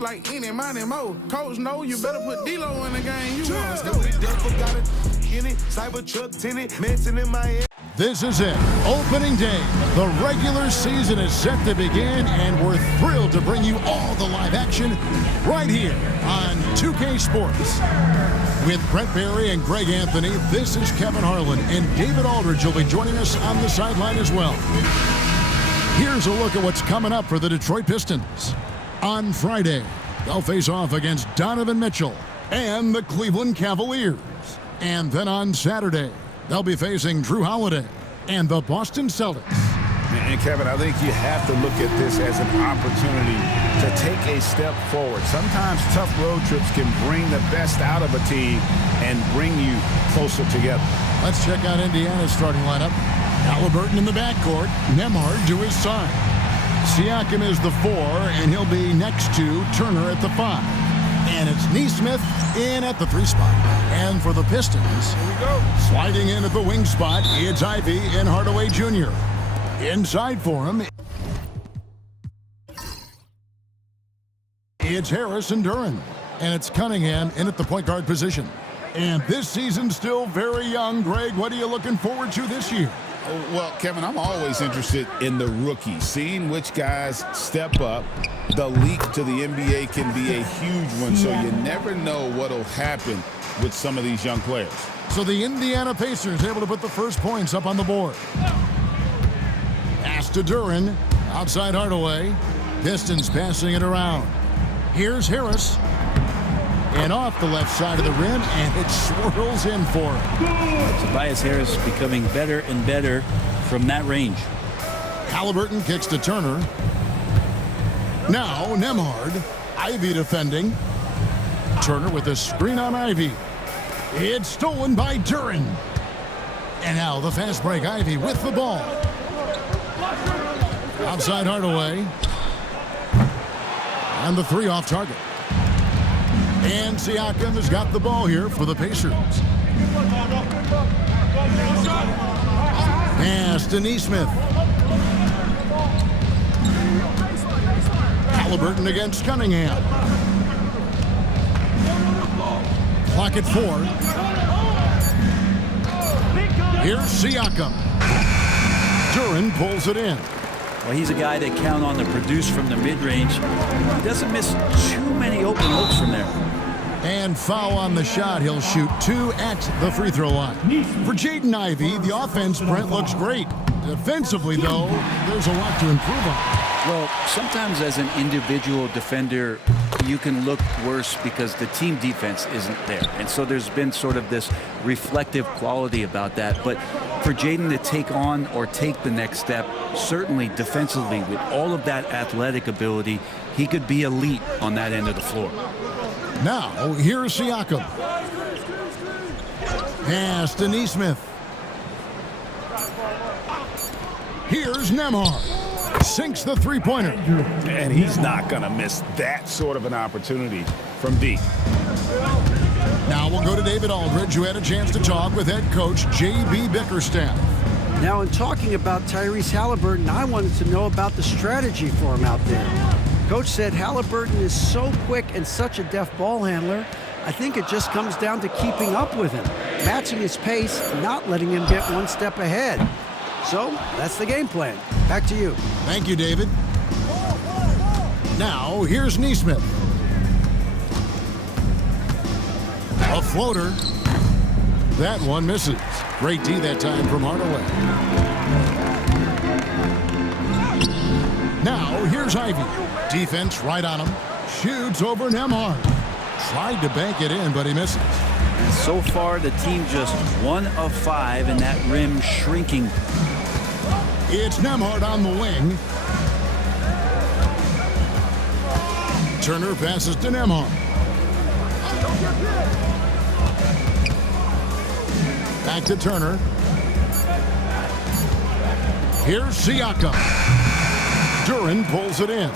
like any money mo. Coach, no, you better put D-Lo in the game. You want to go. This is it. Opening day. The regular season is set to begin, and we're thrilled to bring you all the live action right here on 2K Sports. With Brent Barry and Greg Anthony, this is Kevin Harlan, and David Aldridge will be joining us on the sideline as well. Here's a look at what's coming up for the Detroit Pistons. On Friday, they'll face off against Donovan Mitchell and the Cleveland Cavaliers. And then on Saturday, they'll be facing Drew Holiday and the Boston Celtics. And Kevin, I think you have to look at this as an opportunity to take a step forward. Sometimes tough road trips can bring the best out of a team and bring you closer together. Let's check out Indiana's starting lineup. Halliburton in the backcourt, Nembhard to his side. Siakam is the 4, and he'll be next to Turner at the 5. And it's Nesmith in at the 3 spot. And for the Pistons, here we go. Sliding in at the wing spot, it's Ivy and Hardaway Jr. Inside for him, it's Harris and Duren. And it's Cunningham in at the point guard position. And this season's still very young. Greg, what are you looking forward to this year? Well, Kevin, I'm always interested in the rookies, seeing which guys step up. The leap to the NBA can be a huge one, so you never know what will happen with some of these young players. So the Indiana Pacers able to put the first points up on the board. Pass to Duren, outside Hardaway. Pistons passing it around. Here's Harris. And off the left side of the rim, and it swirls in for him. Tobias Harris becoming better and better from that range. Halliburton kicks to Turner. Now Nembhard. Ivy defending. Turner with a screen on Ivy. It's stolen by Duren. And now the fast break. Ivy with the ball. Outside Hardaway. And the 3 off target. And Siakam has got the ball here for the Pacers. Pass to Nesmith. Halliburton against Cunningham. Clock at 4. Here's Siakam. Duren pulls it in. Well, he's a guy that count on to produce from the mid-range. He doesn't miss too many open looks from there. And foul on the shot. He'll shoot 2 at the free throw line. For Jaden Ivey, the offense, Brent, looks great. Defensively, though, there's a lot to improve on. Well, sometimes as an individual defender, you can look worse because the team defense isn't there. And so there's been sort of this reflective quality about that. But for Jaden to take on or take the next step, certainly defensively, with all of that athletic ability, he could be elite on that end of the floor. Now, here's Siakam. Pass to Nesmith. Here's Nembhard. Sinks the three-pointer. And he's not going to miss that sort of an opportunity from deep. Now we'll go to David Aldridge, who had a chance to talk with head coach J.B. Bickerstaff. Now, in talking about Tyrese Halliburton, I wanted to know about the strategy for him out there. Coach said Halliburton is so quick and such a deft ball handler, I think it just comes down to keeping up with him, matching his pace, not letting him get one step ahead. So, that's the game plan. Back to you. Thank you, David. Now, here's Nesmith. A floater. That one misses. Great D that time from Hardaway. Now, here's Ivy. Defense right on him. Shoots over Nembhard. Tried to bank it in, but he misses. And so far, the team just 1 of 5, and that rim shrinking. It's Nembhard on the wing. Turner passes to Nembhard. Back to Turner. Here's Siakam. Duren pulls it in.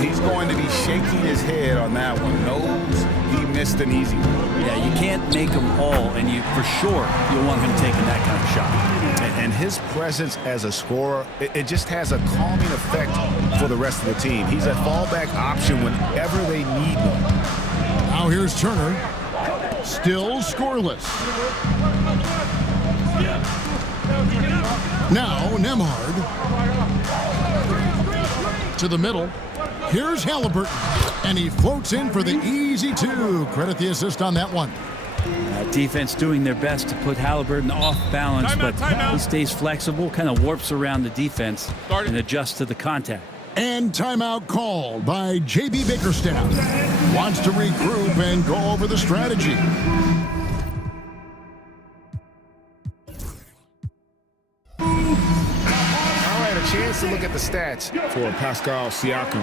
He's going to be shaking his head on that one. Knows he missed an easy one. Yeah, you can't make them all, and for sure you'll want him taking that kind of shot. And his presence as a scorer, it just has a calming effect for the rest of the team. He's a fallback option whenever they need one. Now here's Turner. Still scoreless. Now Nembhard. To the middle. Here's Halliburton. And he floats in for the easy two. Credit the assist on that one. Defense doing their best to put Halliburton off balance, but he stays flexible, kind of warps around the defense and adjusts to the contact. And timeout called by J.B. Bickerstaff. Wants to regroup and go over the strategy. Chance to look at the stats for Pascal Siakam.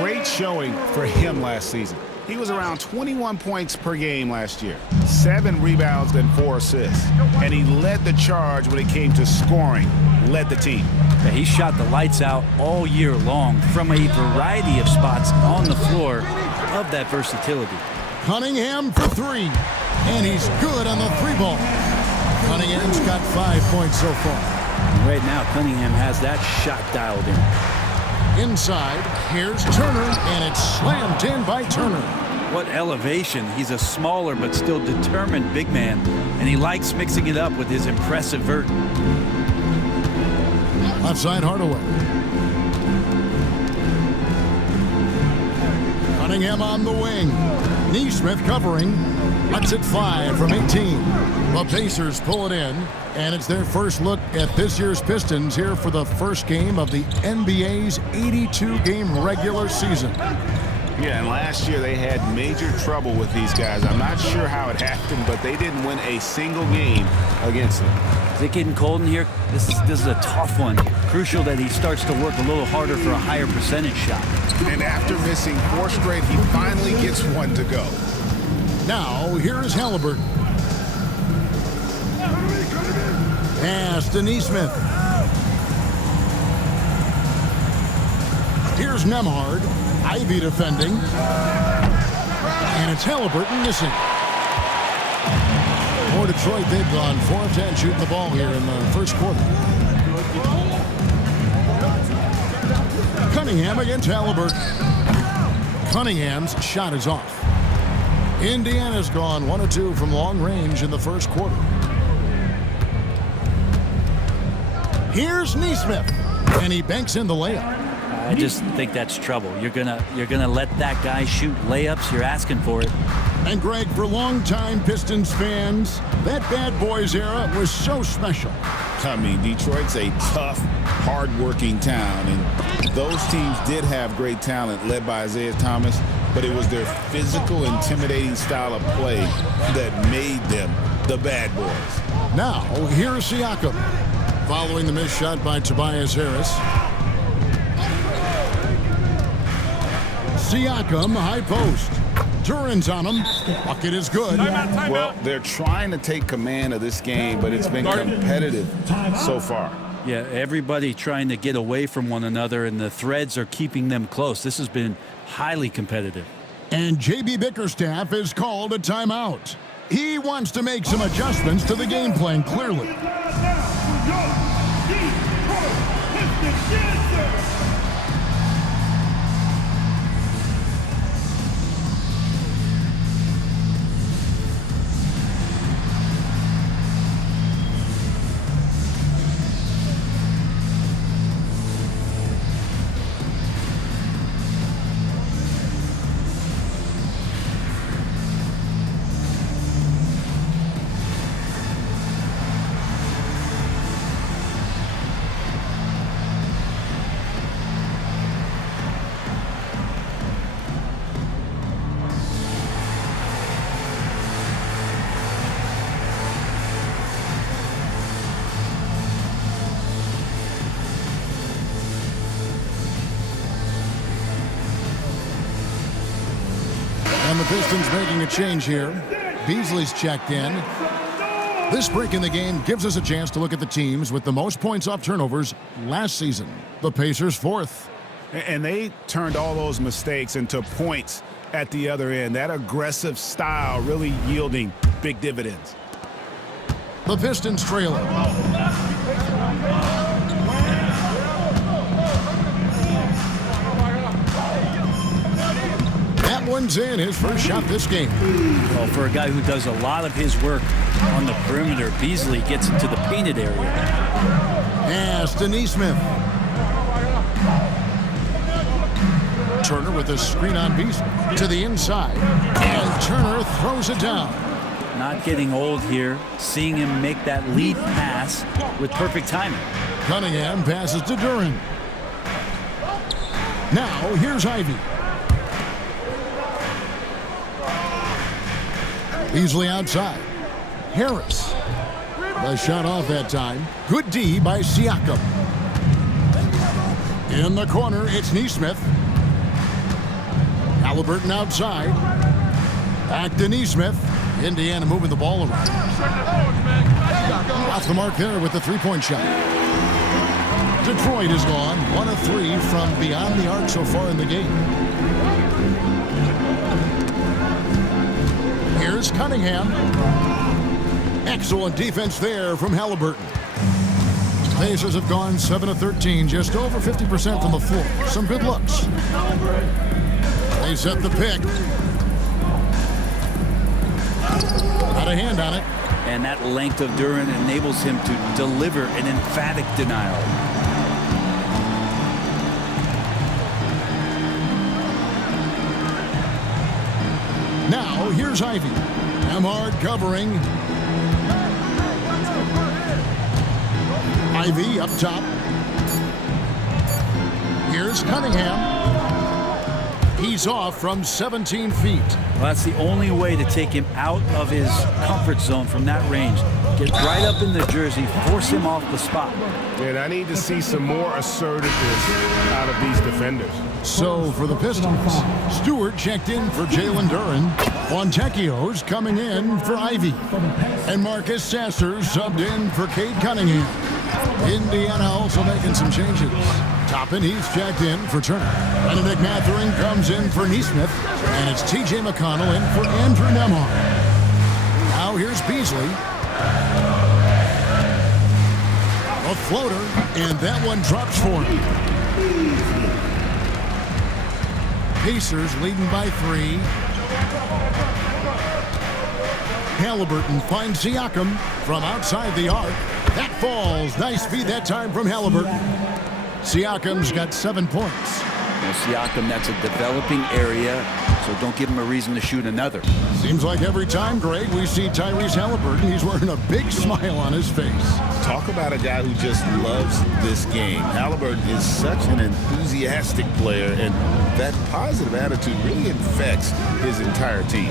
Great showing for him last season. He was around 21 points per game last year, 7 rebounds and 4 assists. And he led the charge when it came to scoring, led the team. Yeah, he shot the lights out all year long from a variety of spots on the floor of that versatility. Cunningham for 3. And he's good on the 3-ball. Cunningham's got 5 points so far. Right now, Cunningham has that shot dialed in. Inside, here's Turner, and it's slammed in by Turner. What elevation. He's a smaller but still determined big man, and he likes mixing it up with his impressive vert. Left side, Hardaway. Cunningham on the wing. Neesmith covering. Lets it fly from 18. The Pacers pull it in, and it's their first look at this year's Pistons here for the first game of the NBA's 82-game regular season. Yeah, and last year they had major trouble with these guys. I'm not sure how it happened, but they didn't win a single game against them. Is it getting cold in here? This is a tough one. Crucial that he starts to work a little harder for a higher percentage shot. And after missing 4 straight, he finally gets one to go. Now, here's Halliburton. Pass to Neesmith. Here's Nembhard. Ivy defending. And it's Halliburton missing. For Detroit, they've gone 4 of 10 shooting the ball here in the first quarter. Cunningham against Halliburton. Cunningham's shot is off. Indiana's gone 1 of 2 from long range in the first quarter. Here's Neesmith, and he banks in the layup. I just think that's trouble. You're gonna let that guy shoot layups. You're asking for it. And Greg, for longtime Pistons fans, that bad boys era was so special. I mean, Detroit's a tough, hard-working town, and those teams did have great talent led by Isaiah Thomas, but it was their physical, intimidating style of play that made them the bad boys. Now, here's Siakam. Following the missed shot by Tobias Harris. Siakam, high post. Duran's on him. Bucket is good. Well, they're trying to take command of this game, but it's been competitive so far. Yeah, everybody trying to get away from one another, and the threads are keeping them close. This has been highly competitive. And J.B. Bickerstaff is called a timeout. He wants to make some adjustments to the game plan, clearly. And the Pistons making a change here. Beasley's checked in. This break in the game gives us a chance to look at the teams with the most points off turnovers last season. The Pacers 4th. And they turned all those mistakes into points at the other end. That aggressive style really yielding big dividends. The Pistons trailing. That one's in, his first shot this game. Well, for a guy who does a lot of his work on the perimeter, Beasley gets into the painted area. Pass to Neesmith. Turner with a screen on Beasley to the inside. And Turner throws it down. Not getting old here, seeing him make that lead pass with perfect timing. Cunningham passes to Duran. Now, here's Ivy. Beasley outside. Harris. The shot off that time. Good D by Siakam. In the corner, it's Neesmith. Halliburton outside. Back to Neesmith. Indiana moving the ball around. Off the mark there with the three-point shot. Detroit is gone 1 of 3 from beyond the arc so far in the game. Here's Cunningham. Excellent defense there from Halliburton. Pacers have gone 7 of 13, just over 50% from the floor. Some good looks. They set the pick. Got a hand on it. And that length of Duran enables him to deliver an emphatic denial. Now, here's Ivy. Emard covering. Ivy up top. Here's Cunningham. He's off from 17 feet. Well, that's the only way to take him out of his comfort zone from that range. Get right up in the jersey, force him off the spot. And I need to see some more assertiveness out of these defenders. So for the Pistons, Stewart checked in for Jalen Duran. Fontecchio's coming in for Ivy. And Marcus Sasser subbed in for Cade Cunningham. Indiana also making some changes. Toppin, he's checked in for Turner. Benedict Mathurin comes in for Neesmith. And it's T.J. McConnell in for Andrew Nembhard. Now here's Beasley. A floater, and that one drops for him. Pacers leading by 3. Halliburton finds Siakam from outside the arc. That falls. Nice feed that time from Halliburton. Siakam's got 7 points. Well, Siakam, that's a developing area, so don't give him a reason to shoot another. Seems like every time, Greg, we see Tyrese Halliburton, he's wearing a big smile on his face. Talk about a guy who just loves this game. Halliburton is such an enthusiastic player, and that positive attitude really infects his entire team.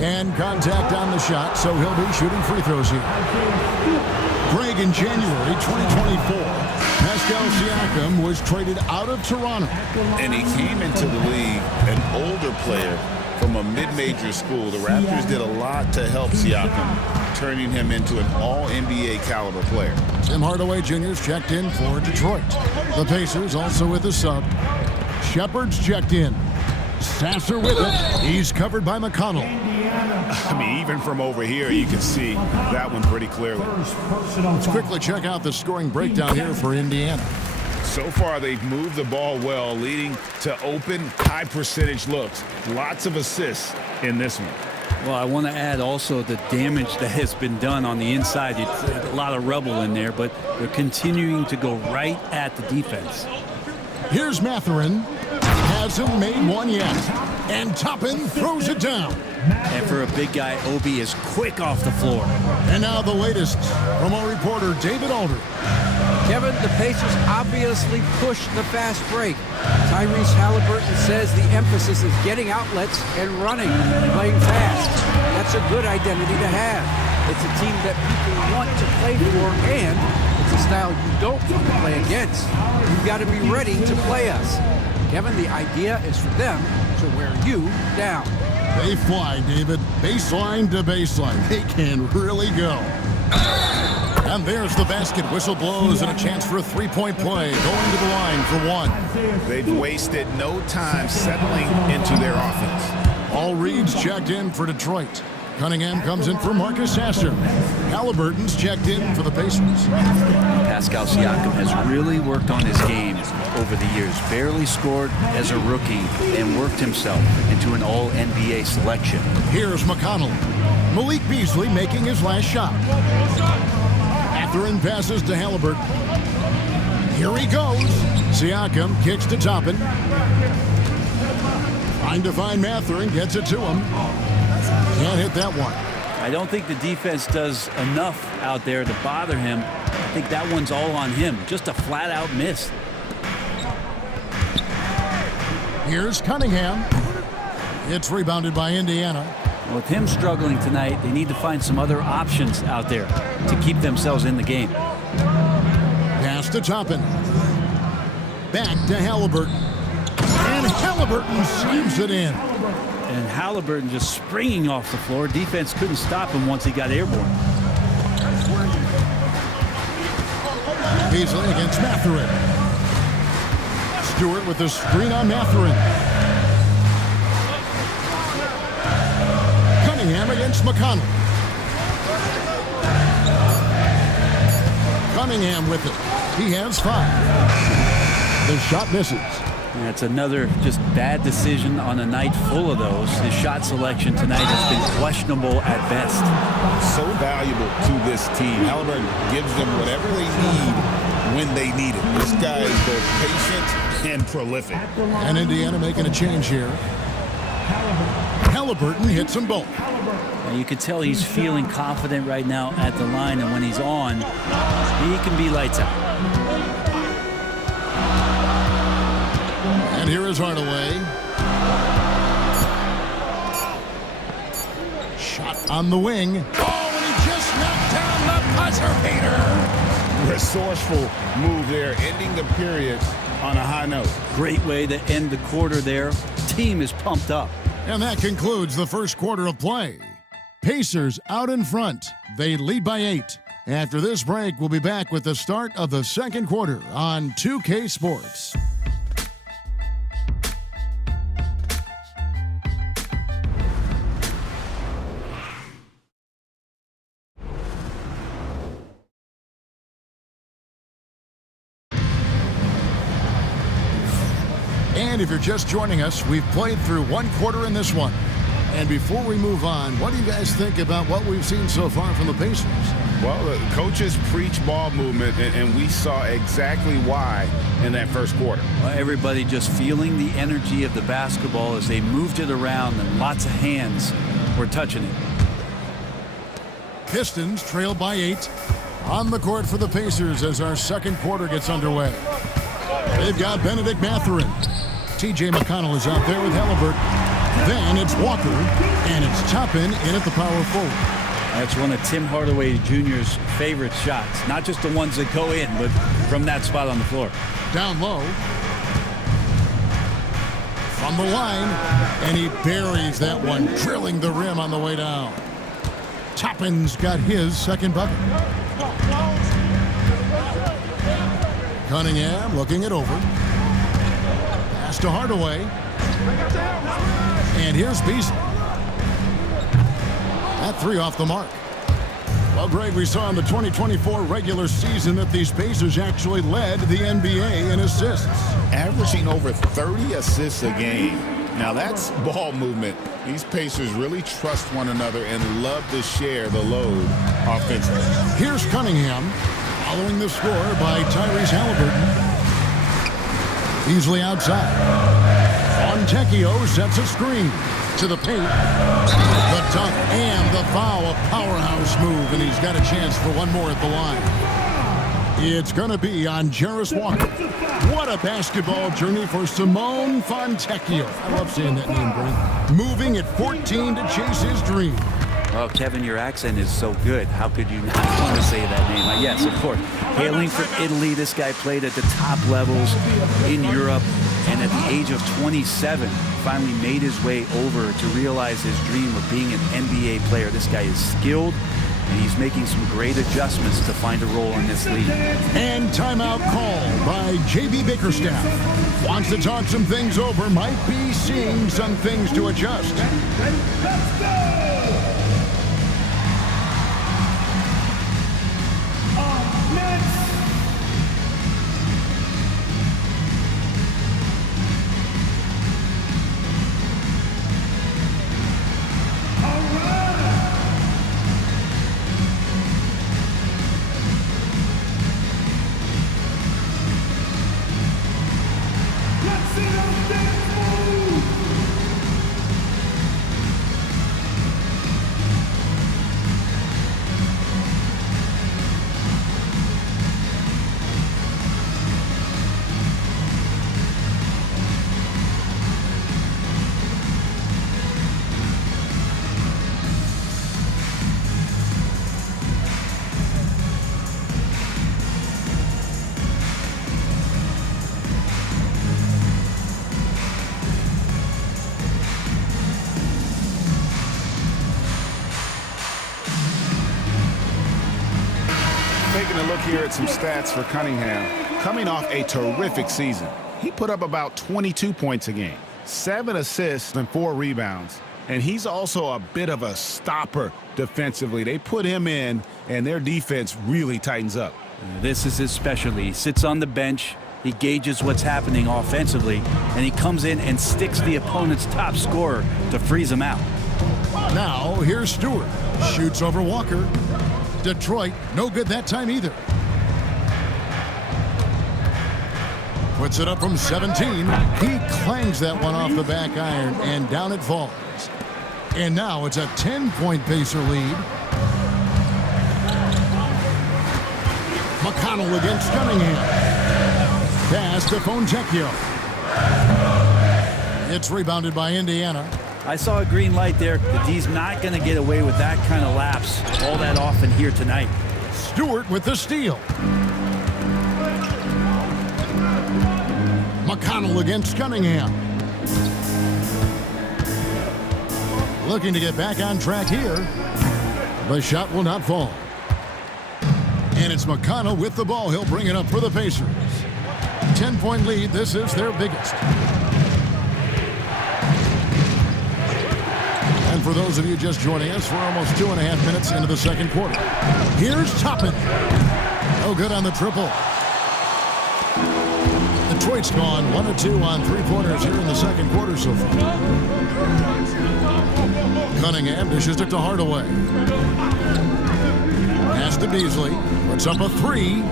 And contact on the shot, so he'll be shooting free throws here. Greg, in January 2024, Pascal Siakam was traded out of Toronto. And he came into the league an older player from a mid-major school. The Raptors did a lot to help Siakam, turning him into an all-NBA caliber player. Tim Hardaway Jr.'s checked in for Detroit. The Pacers also with a sub. Shepard's checked in. Sasser with it. He's covered by McConnell. I mean, even from over here, you can see that one pretty clearly. Let's quickly check out the scoring breakdown here for Indiana. So far, they've moved the ball well, leading to open, high-percentage looks. Lots of assists in this one. Well, I want to add also the damage that has been done on the inside. It's a lot of rubble in there, but they're continuing to go right at the defense. Here's Mathurin. Hasn't made one yet. And Toppin throws it down. And for a big guy, Obi is quick off the floor. And now the latest from our reporter, David Alder. Kevin, the Pacers obviously pushed the fast break. Tyrese Halliburton says the emphasis is getting outlets and running, playing fast. That's a good identity to have. It's a team that people want to play for, and it's a style you don't want to play against. You've got to be ready to play us. Kevin, the idea is for them to wear you down. They fly, David. Baseline to baseline. They can really go. And there's the basket. Whistle blows and a chance for a three-point play. Going to the line for one. They've wasted no time settling into their offense. All reads checked in for Detroit. Cunningham comes in for Marcus Sasser. Halliburton's checked in for the Pacers. Pascal Siakam has really worked on his game over the years. Barely scored as a rookie and worked himself into an all-NBA selection. Here's McConnell. Malik Beasley making his last shot. Mathurin passes to Halliburton. Here he goes. Siakam kicks to Toppin. Trying to find Mathurin, gets it to him. Can't hit that one. I don't think the defense does enough out there to bother him. I think that one's all on him. Just a flat-out miss. Here's Cunningham. It's rebounded by Indiana. With him struggling tonight, they need to find some other options out there to keep themselves in the game. Pass to Toppin. Back to Halliburton. And Halliburton slams it in. And Halliburton just springing off the floor. Defense couldn't stop him once he got airborne. Beasley against Mathurin. Stewart with the screen on Mathurin. Cunningham against McConnell. Cunningham with it. He has 5. The shot misses. That's another just bad decision on a night full of those. His shot selection tonight has been questionable at best. So valuable to this team. Halliburton gives them whatever they need when they need it. This guy is both patient and prolific. And Indiana making a change here. Halliburton hits them both. Now you can tell he's feeling confident right now at the line, and when he's on, he can be lights out. And here is Hardaway. Shot on the wing. Oh, and he just knocked down the buzzer beater. Resourceful move there, ending the period on a high note. Great way to end the quarter there. Team is pumped up. And that concludes the first quarter of play. Pacers out in front. They lead by 8. After this break, we'll be back with the start of the second quarter on 2K Sports. And if you're just joining us, we've played through one quarter in this one. And before we move on, what do you guys think about what we've seen so far from the Pacers? Well, the coaches preach ball movement, and we saw exactly why in that first quarter. Well, everybody just feeling the energy of the basketball as they moved it around, and lots of hands were touching it. Pistons trail by 8 on the court for the Pacers as our second quarter gets underway. They've got Benedict Mathurin. T.J. McConnell is out there with Halliburton. Then it's Walker, and it's Toppin in at the power forward. That's one of Tim Hardaway Jr.'s favorite shots. Not just the ones that go in, but from that spot on the floor. Down low. From the line, and he buries that one, drilling the rim on the way down. Toppin's got his second bucket. Cunningham looking it over. Pass to Hardaway. And here's Beasley. That 3 off the mark. Well, Greg, we saw in the 2024 regular season that these Pacers actually led the NBA in assists. Averaging over 30 assists a game. Now that's ball movement. These Pacers really trust one another and love to share the load offensively. Here's Cunningham following the score by Tyrese Halliburton. Beasley outside. Fontecchio sets a screen to the paint. The dunk and the foul, a powerhouse move, and he's got a chance for one more at the line. It's going to be on Jarris Walker. What a basketball journey for Simone Fontecchio. I love saying that name, Brent. Moving at 14 to chase his dream. Well, Kevin, your accent is so good. How could you not want to say that name? Yes, of course. Hailing from Italy, this guy played at the top levels in Europe, and at the age of 27, finally made his way over to realize his dream of being an NBA player. This guy is skilled, and he's making some great adjustments to find a role in this league. And timeout call by J.B. Bickerstaff. Wants to talk some things over, might be seeing some things to adjust. Let's go! Next. Taking a look here at some stats for Cunningham. Coming off a terrific season, he put up about 22 points a game, 7 assists and 4 rebounds. And he's also a bit of a stopper defensively. They put him in, and their defense really tightens up. This is his specialty. He sits on the bench, he gauges what's happening offensively, and he comes in and sticks the opponent's top scorer to freeze him out. Now, here's Stewart. Shoots over Walker. Detroit, no good that time either. Puts it up from 17. He clangs that one off the back iron, and down it falls. And now it's a 10-point Pacer lead. McConnell against Cunningham. Pass to Fontecchio. It's rebounded by Indiana. I saw a green light there. The D's not going to get away with that kind of lapse all that often here tonight. Stewart with the steal. McConnell against Cunningham. Looking to get back on track here. The shot will not fall. And it's McConnell with the ball. He'll bring it up for the Pacers. 10-point lead. This is their biggest. And for those of you just joining us, we're almost 2.5 minutes into the second quarter. Here's Toppin. No good on the triple. Detroit's gone 1 of 2 on 3-pointers here in the second quarter so far. Cunningham dishes it to Hardaway. Pass to Beasley. Puts up a 3.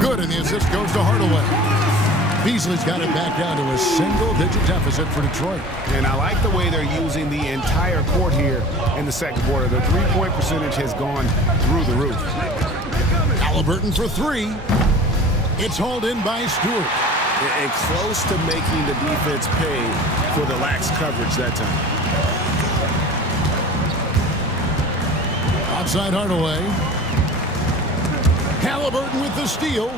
Good, and the assist goes to Hardaway. Beasley's got it back down to a single-digit deficit for Detroit. And I like the way they're using the entire court here in the second quarter. The three-point percentage has gone through the roof. Halliburton for 3. It's hauled in by Stewart. And close to making the defense pay for the lax coverage that time. Outside Hardaway. Halliburton with the steal.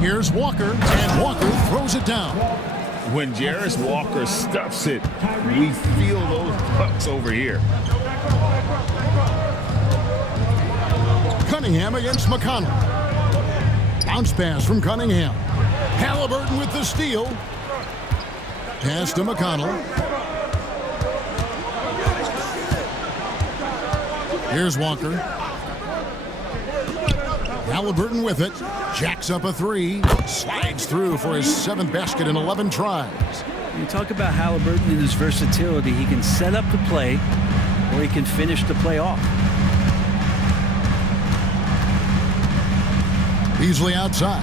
Here's Walker, and Walker throws it down. When Jarris Walker stuffs it, we feel those pucks over here. Cunningham against McConnell. Bounce pass from Cunningham. Halliburton with the steal. Pass to McConnell. Here's Walker. Halliburton with it. Jacks up a 3. Slides through for his 7th basket in 11 tries. You talk about Halliburton and his versatility. He can set up the play, or he can finish the play off. Beasley outside.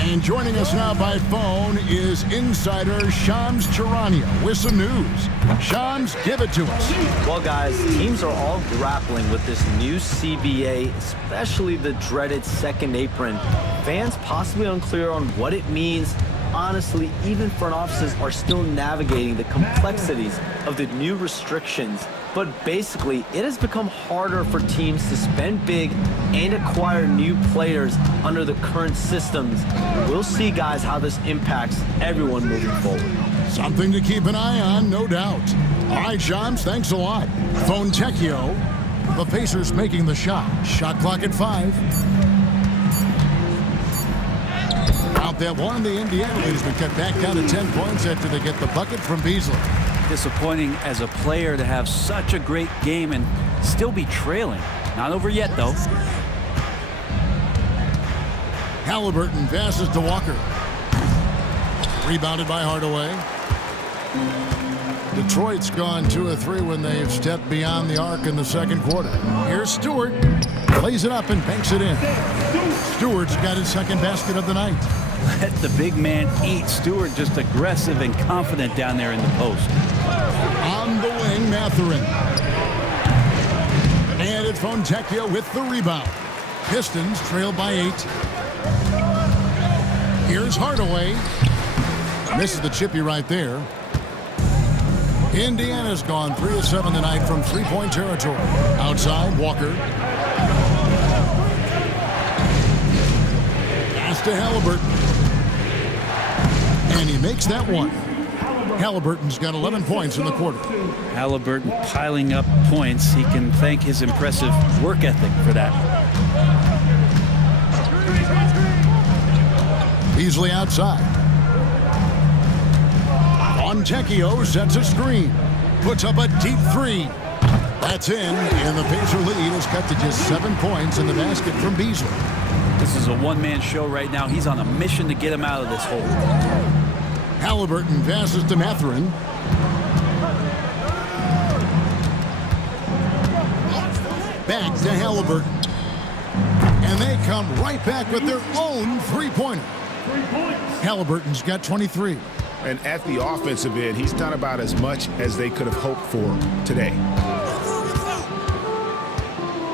And joining us now by phone is insider Shams Charania with some news. Shams, give it to us. Well, guys, teams are all grappling with this new CBA, especially the dreaded second apron. Fans possibly unclear on what it means. Honestly, even front offices are still navigating the complexities of the new restrictions. But basically, it has become harder for teams to spend big and acquire new players under the current systems. We'll see, guys, how this impacts everyone moving forward. Something to keep an eye on, no doubt. All right, Shams, thanks a lot. Fontecchio, the Pacers making the shot. Shot clock at 5. Out that one, the Indiana lead has been cut back down to 10 points after they get the bucket from Beasley. Disappointing as a player to have such a great game and still be trailing. Not over yet, though. Halliburton passes to Walker. Rebounded by Hardaway. Detroit's gone 2 of 3 when they've stepped beyond the arc in the second quarter. Here's Stewart. Plays it up and banks it in. Stewart's got his second basket of the night. Let the big man eat. Stewart just aggressive and confident down there in the post. On the wing, Mathurin. And it's Fontecchio with the rebound. Pistons trail by 8. Here's Hardaway. Misses the chippy right there. Indiana's gone 3 of 7 tonight from three-point territory. Outside, Walker. Pass to Halliburton. And he makes that one. Halliburton's got 11 points in the quarter. Halliburton piling up points. He can thank his impressive work ethic for that. Beasley outside. Fontecchio sets a screen. Puts up a deep 3. That's in. And the Pacer lead is cut to just 7 points in the basket from Beasley. This is a one-man show right now. He's on a mission to get him out of this hole. Halliburton passes to Mathurin. Back to Halliburton. And they come right back with their own three-pointer. Halliburton's got 23. And at the offensive end, he's done about as much as they could have hoped for today.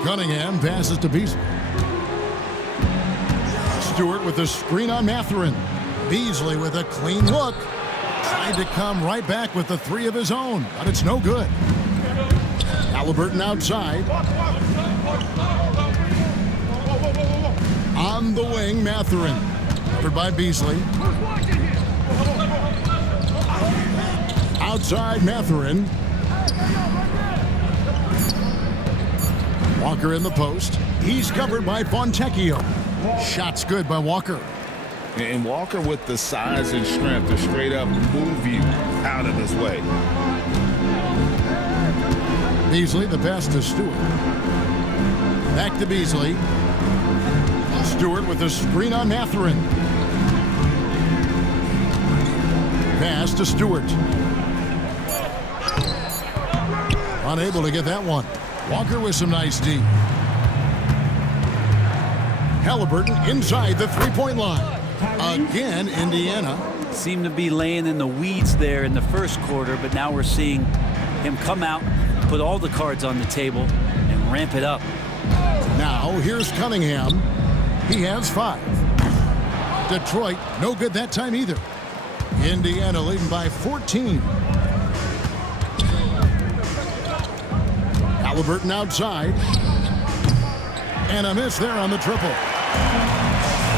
Cunningham passes to Beasley. Stewart with the screen on Mathurin. Beasley with a clean look. Tried to come right back with the 3 of his own, but it's no good. Halliburton outside. On the wing, Mathurin. Covered by Beasley. Outside, Mathurin. Walker in the post. He's covered by Fontecchio. Shot's good by Walker. And Walker with the size and strength to straight up move you out of his way. Beasley, the pass to Stewart. Back to Beasley. Stewart with the screen on Mathurin. Pass to Stewart. Unable to get that one. Walker with some nice D. Halliburton inside the three-point line. Again, Indiana. Seemed to be laying in the weeds there in the first quarter, but now we're seeing him come out, put all the cards on the table, and ramp it up. Now, here's Cunningham. He has 5. Detroit, no good that time either. Indiana leading by 14. Halliburton outside. And a miss there on the triple.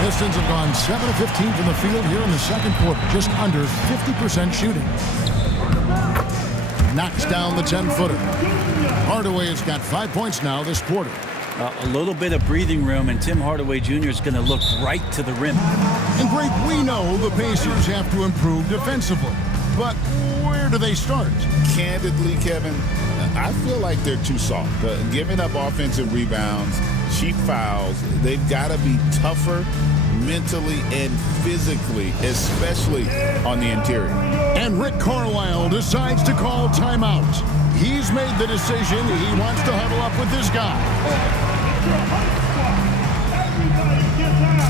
Pistons have gone 7 of 15 from the field here in the second quarter. Just under 50% shooting. Knocks down the 10-footer. Hardaway has got 5 points now this quarter. A little bit of breathing room, and Tim Hardaway Jr. is going to look right to the rim. And Greg, we know the Pacers have to improve defensively. But where do they start? Candidly, Kevin, I feel like they're too soft. Giving up offensive rebounds, cheap fouls, they've got to be tougher mentally and physically, especially on the interior. And Rick Carlisle decides to call timeout. He's made the decision. He wants to huddle up with this guy. Everybody get down.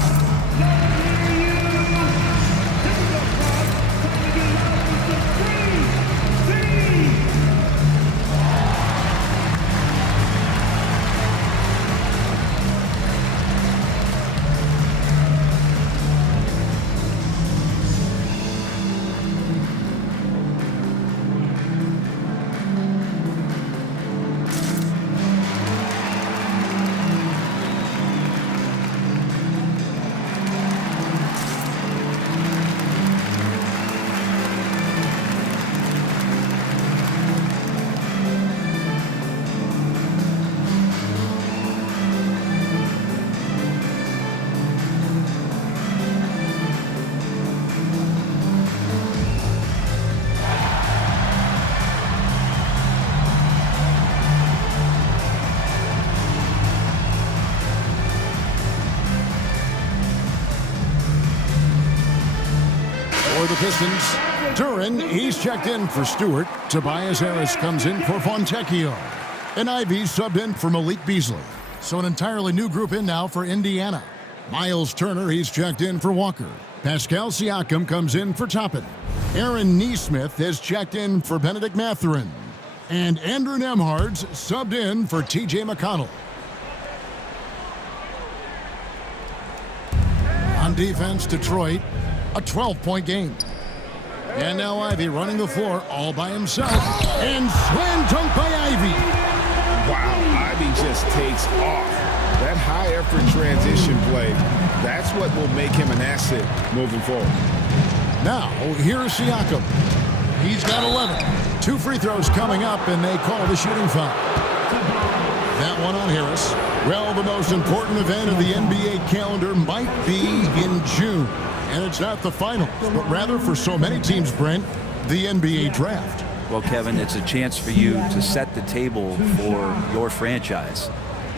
For the Pistons, Duran, he's checked in for Stewart. Tobias Harris comes in for Fontecchio. And Ivy subbed in for Malik Beasley. So an entirely new group in now for Indiana. Miles Turner, he's checked in for Walker. Pascal Siakam comes in for Toppin. Aaron Neesmith has checked in for Benedict Mathurin. And Andrew Nemhard's subbed in for TJ McConnell. On defense, Detroit, a 12-point game. And now Ivy running the floor all by himself. And slam dunk by Ivy. Wow, Ivy just takes off. That high-effort transition play, that's what will make him an asset moving forward. Now, here's Siakam. He's got 11. 2 free throws coming up, and they call the shooting foul. That one on Harris. Well, the most important event of the NBA calendar might be in June. And it's not the finals, but rather for so many teams, Brent, the NBA draft. Well, Kevin, it's a chance for you to set the table for your franchise.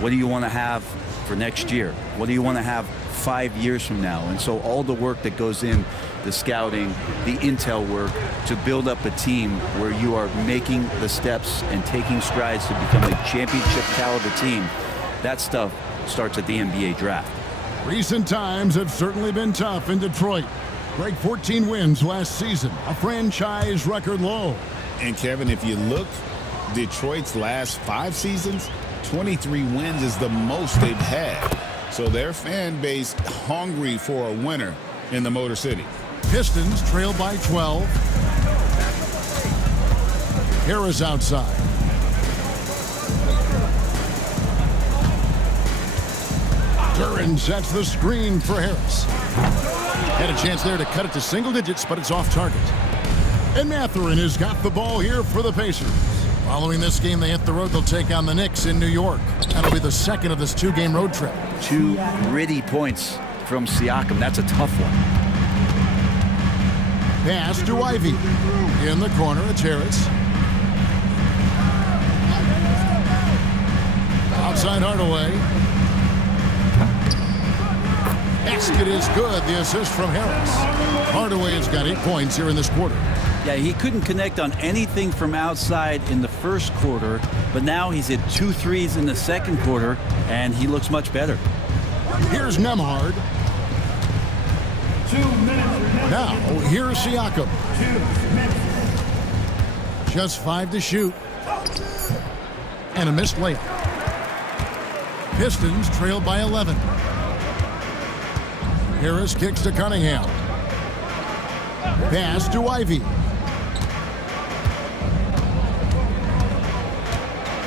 What do you want to have for next year? What do you want to have 5 years from now? And so all the work that goes in, the scouting, the intel work to build up a team where you are making the steps and taking strides to become a championship caliber team, that stuff starts at the NBA draft. Recent times have certainly been tough in Detroit. Great 14 wins last season, a franchise record low. And Kevin, if you look, Detroit's last 5 seasons, 23 wins is the most they've had. So their fan base hungry for a winner in the Motor City. Pistons trail by 12. Harris outside. Duran sets the screen for Harris. Had a chance there to cut it to single digits, but it's off target. And Mathurin has got the ball here for the Pacers. Following this game, they hit the road. They'll take on the Knicks in New York. That'll be the second of this 2-game road trip. 2 gritty points from Siakam. That's a tough one. Pass to Ivy. In the corner, it's Harris. Outside Hardaway. Basket is good. The assist from Harris. Hardaway has got 8 points here in this quarter. Yeah, he couldn't connect on anything from outside in the first quarter, but now he's hit 2 threes in the second quarter, and he looks much better. Here's Nemhard. 2 minutes. Now, here's Siakam. Just 5 to shoot. And a missed layup. Pistons trail by 11. Harris kicks to Cunningham. Pass to Ivy.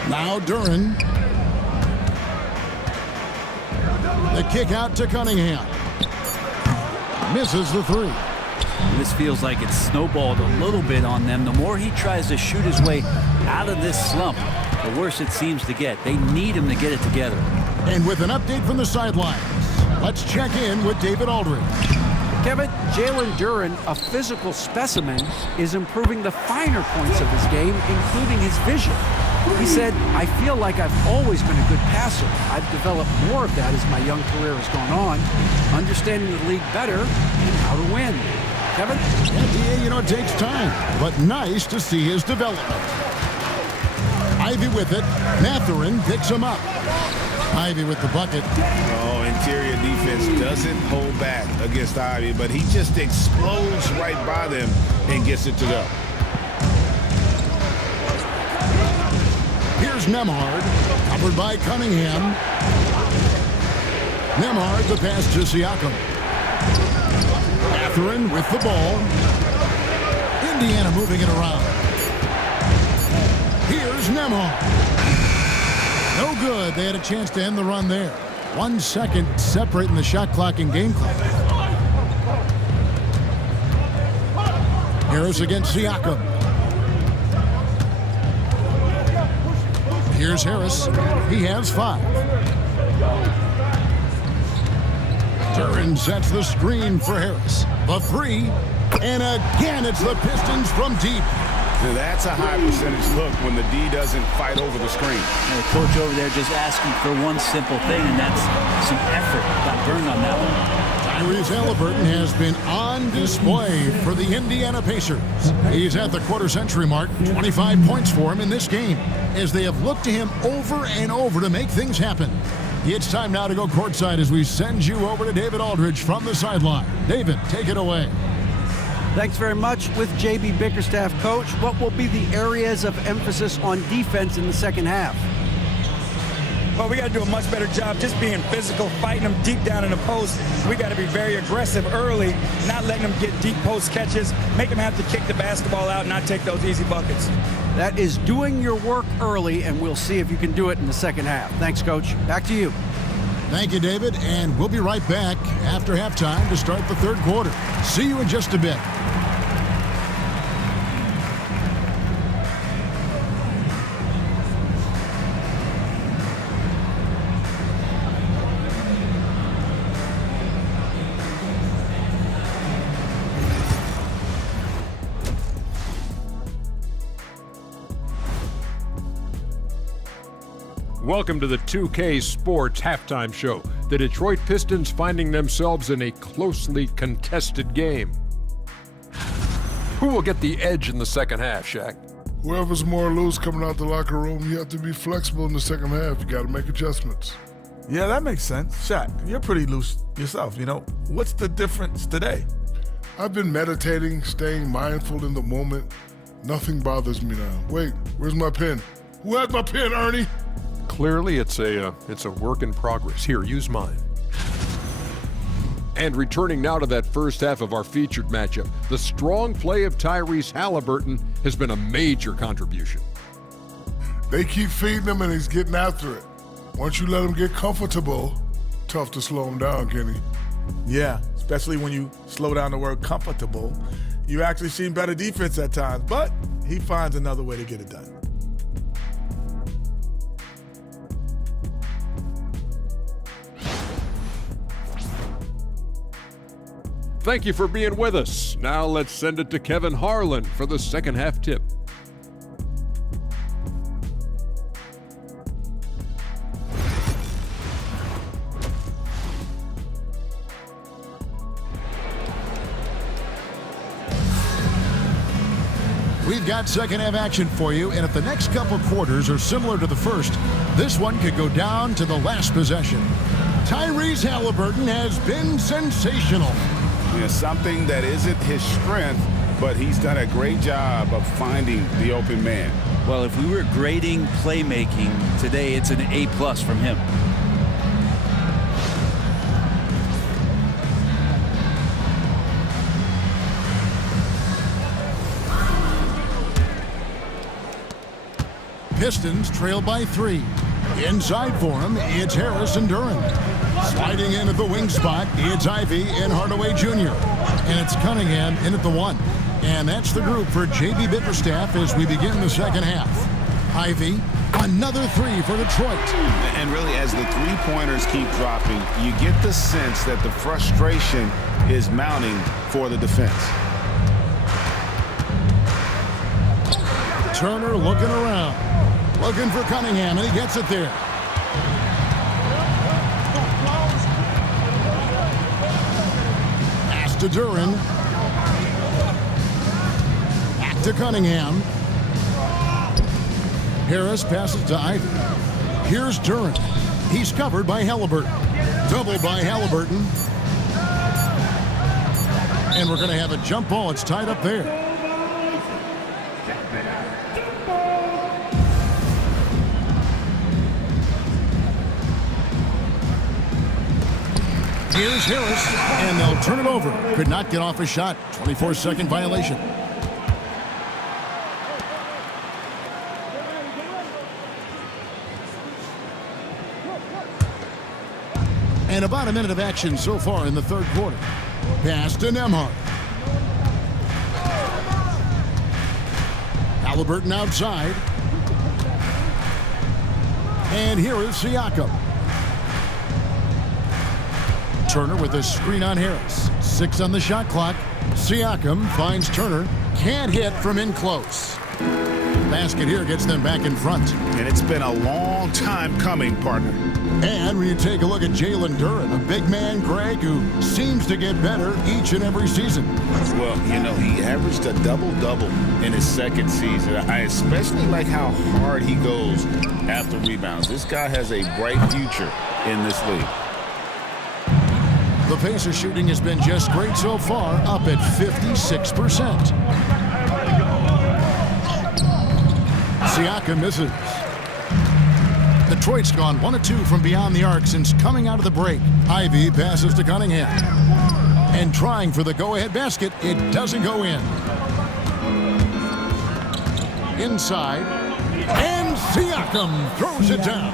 Now Duran. The kick out to Cunningham. Misses the 3. This feels like it's snowballed a little bit on them. The more he tries to shoot his way out of this slump, the worse it seems to get. They need him to get it together. And with an update from the sidelines, let's check in with David Aldridge. Kevin, Jalen Duran, a physical specimen, is improving the finer points of his game, including his vision. He said, I feel like I've always been a good passer. I've developed more of that as my young career has gone on, understanding the league better and how to win. Kevin? Yeah, DA, it takes time, but nice to see his development. Ivy with it. Mathurin picks him up. Ivy with the bucket. Oh, interior defense doesn't hold back against Ivy, but he just explodes right by them and gets it to go. Here's Nemhard, covered by Cunningham. Nemhard, the pass to Siakam. Mathurin with the ball. Indiana moving it around. Here's Nemhard. No good. They had a chance to end the run there. 1 second separating the shot clock and game clock. Harris against Siakam. Here's Harris. He has 5. Duran sets the screen for Harris. The 3. And again, it's the Pistons from deep. Now that's a high percentage look when the D doesn't fight over the screen. And the coach over there just asking for one simple thing, and that's some effort. Got burned on that one. Tyrese Halliburton has been on display for the Indiana Pacers. He's at the quarter-century mark, 25 points for him in this game, as they have looked to him over and over to make things happen. It's time now to go courtside as we send you over to David Aldridge from the sideline. David, take it away. Thanks very much. With J.B. Bickerstaff, Coach, what will be the areas of emphasis on defense in the second half? Well, we got to do a much better job just being physical, fighting them deep down in the post. We got to be very aggressive early, not letting them get deep post catches, make them have to kick the basketball out and not take those easy buckets. That is doing your work early, and we'll see if you can do it in the second half. Thanks, Coach. Back to you. Thank you, David, and we'll be right back after halftime to start the third quarter. See you in just a bit. Welcome to the 2K Sports Halftime Show. The Detroit Pistons finding themselves in a closely contested game. Who will get the edge in the second half, Shaq? Whoever's more loose coming out the locker room, you have to be flexible in the second half. You got to make adjustments. Yeah, that makes sense. Shaq, you're pretty loose yourself, What's the difference today? I've been meditating, staying mindful in the moment. Nothing bothers me now. Wait, where's my pen? Who has my pen, Ernie? Clearly, it's a work in progress. Here, use mine. And returning now to that first half of our featured matchup, the strong play of Tyrese Halliburton has been a major contribution. They keep feeding him and he's getting after it. Once you let him get comfortable, tough to slow him down, Kenny. Yeah, especially when you slow down the word comfortable. You actually seen better defense at times, but he finds another way to get it done. Thank you for being with us. Now let's send it to Kevin Harlan for the second half tip. We've got second half action for you, and if the next couple quarters are similar to the first, this one could go down to the last possession. Tyrese Halliburton has been sensational. Something that isn't his strength, but he's done a great job of finding the open man. Well, if we were grading playmaking today, it's an A+ from him. Pistons trail by 3. Inside for him, it's Harris and Duran. Sliding in at the wing spot, it's Ivy and Hardaway Jr. And it's Cunningham in at the 1. And that's the group for J.B. Bickerstaff as we begin the second half. Ivy, another 3 for Detroit. And really, as the three-pointers keep dropping, you get the sense that the frustration is mounting for the defense. Turner looking around, looking for Cunningham, and he gets it there. Pass to Duran. Back to Cunningham. Harris passes to Ivy. Here's Duran. He's covered by Halliburton. Double by Halliburton. And we're going to have a jump ball. It's tied up there. Here's Harris, and they'll turn it over. Could not get off a shot. 24-second violation. And about a minute of action so far in the third quarter. Pass to Nembhard. Halliburton outside. And here is Siakam. Turner with a screen on Harris. 6 on the shot clock. Siakam finds Turner. Can't hit from in close. Basket here gets them back in front. And it's been a long time coming, partner. And when you take a look at Jalen Duren, a big man, Greg, who seems to get better each and every season. Well, you know, he averaged a double-double in his second season. I especially like how hard he goes after rebounds. This guy has a bright future in this league. The Pacers shooting has been just great so far, up at 56%. Siakam misses. Detroit's gone 1 of 2 from beyond the arc since coming out of the break. Ivy passes to Cunningham. And trying for the go-ahead basket, it doesn't go in. Inside, and Siakam throws it down.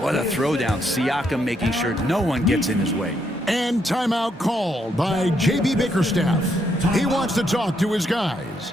What a throwdown. Siakam making sure no one gets in his way. And timeout called by J.B. Bickerstaff. He wants to talk to his guys.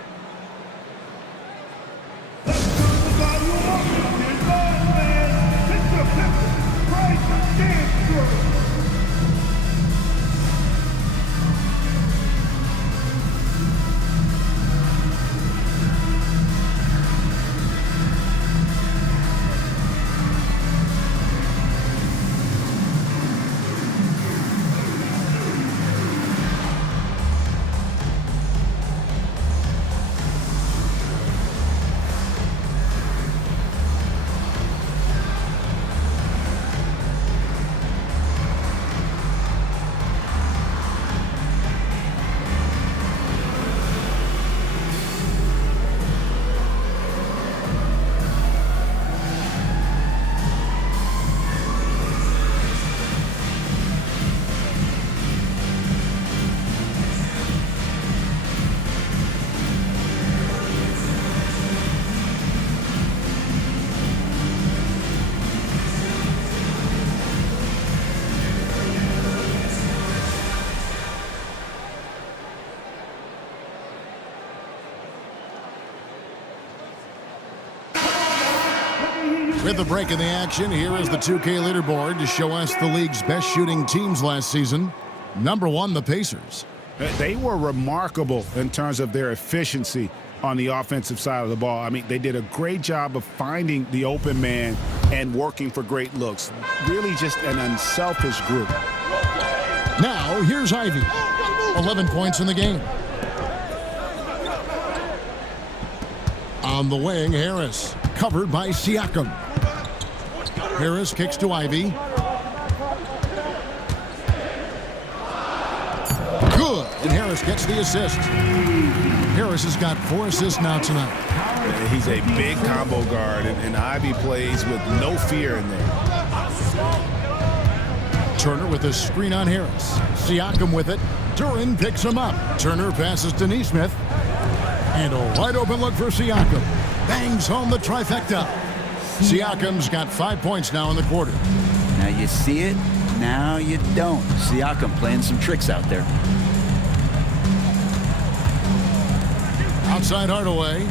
With the break in the action, here is the 2K leaderboard to show us the league's best shooting teams last season. Number 1, the Pacers. They were remarkable in terms of their efficiency on the offensive side of the ball. I mean, they did a great job of finding the open man and working for great looks. Really just an unselfish group. Now, here's Ivy. 11 points in the game. On the wing, Harris. Covered by Siakam. Harris kicks to Ivy. Good. And Harris gets the assist. Harris has got 4 assists now tonight. He's a big combo guard, and Ivy plays with no fear in there. Turner with a screen on Harris. Siakam with it. Duren picks him up. Turner passes to Nesmith. And a wide open look for Siakam. Bangs home the trifecta. Siakam's got 5 points now in the quarter. Now you see it, now you don't. Siakam playing some tricks out there. Outside Hardaway.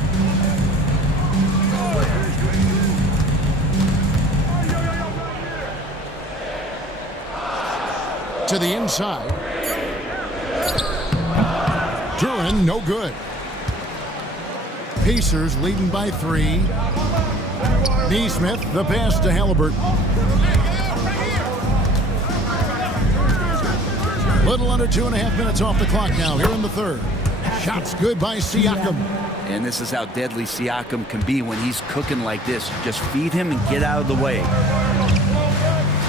To the inside. Duren, no good. Pacers leading by 3. Nesmith, the pass to Halliburton. Little under 2.5 minutes off the clock now here in the third. Shots good by Siakam. And this is how deadly Siakam can be when he's cooking like this. Just feed him and get out of the way.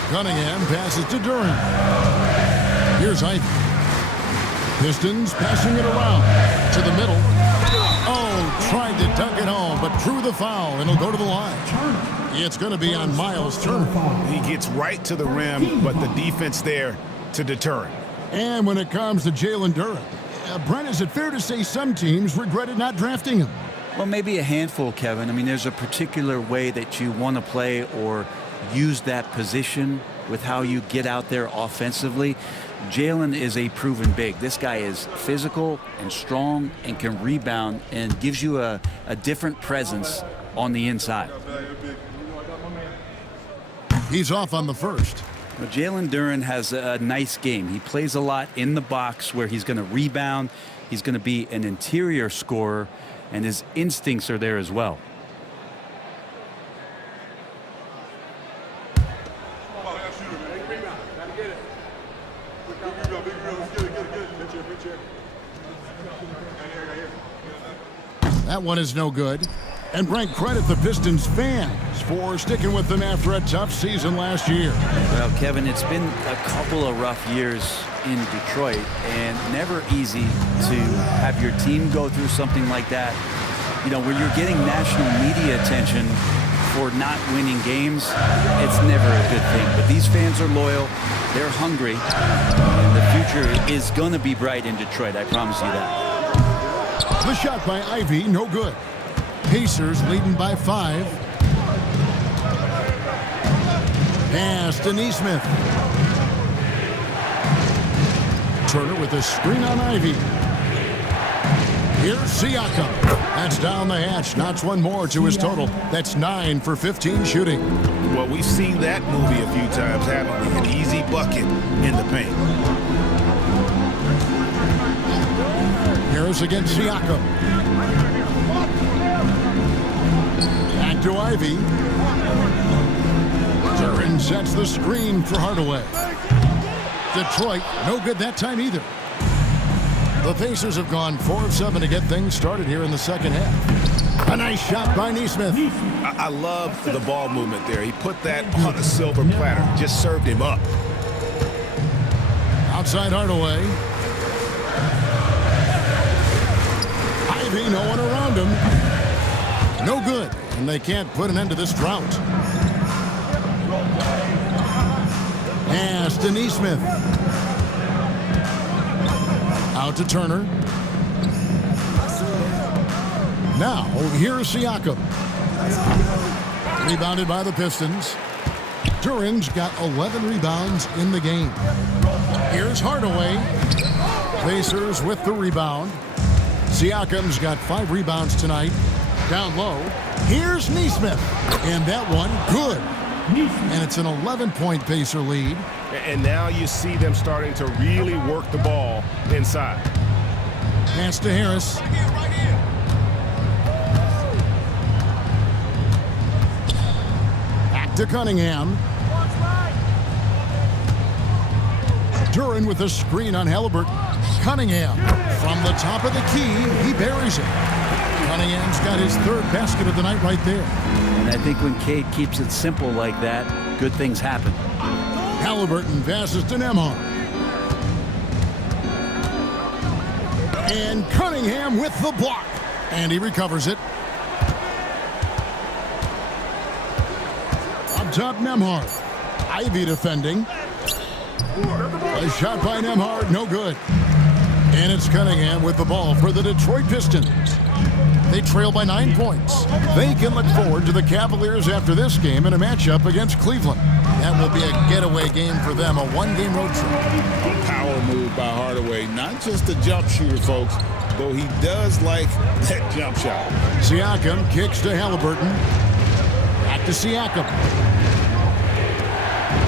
Cunningham passes to Duren. Here's Ivy. Pistons passing it around to the middle. Oh, tried to dunk it home, but drew the foul, and he'll go to the line. It's going to be on Miles Turner. He gets right to the rim, but the defense there to deter him. And when it comes to Jalen Duren, Brent, is it fair to say some teams regretted not drafting him? Well, maybe a handful, Kevin. I mean, there's a particular way that you want to play or use that position with how you get out there offensively. Jalen is a proven big. This guy is physical and strong and can rebound and gives you a different presence on the inside. He's off on the first. Well, Jalen Duren has a nice game. He plays a lot in the box where he's going to rebound. He's going to be an interior scorer, and his instincts are there as well. That one is no good. And Brent, credit the Pistons fans for sticking with them after a tough season last year. Well, Kevin, it's been a couple of rough years in Detroit, and never easy to have your team go through something like that. You know, when you're getting national media attention for not winning games, it's never a good thing. But these fans are loyal, they're hungry, and the future is going to be bright in Detroit, I promise you that. The shot by Ivy, no good. Pacers leading by 5. Pass to Neesmith. Turner with a screen on Ivy. Here's Siakam. That's down the hatch. Knocks one more to his total. That's 9 for 15 shooting. Well, we've seen that movie a few times, haven't we? An easy bucket in the paint. Harris against Siakam. Back to Ivy. Duran sets the screen for Hardaway. Detroit, no good that time either. The Pacers have gone 4 of 7 to get things started here in the second half. A nice shot by Neesmith. I love the ball movement there. He put that on a silver platter. Just served him up. Outside Hardaway. Ivy, no one around him. No good. And they can't put an end to this drought. Pass to Neesmith. Out to Turner. Now, here's Siakam. Rebounded by the Pistons. Duran's got 11 rebounds in the game. Here's Hardaway. Pacers with the rebound. Siakam's got 5 rebounds tonight. Down low. Here's Neesmith. And that one, good. And it's an 11-point Pacer lead. And now you see them starting to really work the ball inside. Pass to Harris. Back to Cunningham. Duran with a screen on Halliburton. Cunningham from the top of the key. He buries it. Cunningham's got his 3rd basket of the night right there. And I think when Cade keeps it simple like that, good things happen. Halliburton passes to Nembhard. And Cunningham with the block. And he recovers it. Up top, Nembhard. Ivy defending. A shot by Nembhard, no good. And it's Cunningham with the ball for the Detroit Pistons. They trail by 9 points. They can look forward to the Cavaliers after this game in a matchup against Cleveland. That will be a getaway game for them, a 1-game road trip. A power move by Hardaway. Not just a jump shooter, folks, though he does like that jump shot. Siakam kicks to Halliburton. Back to Siakam.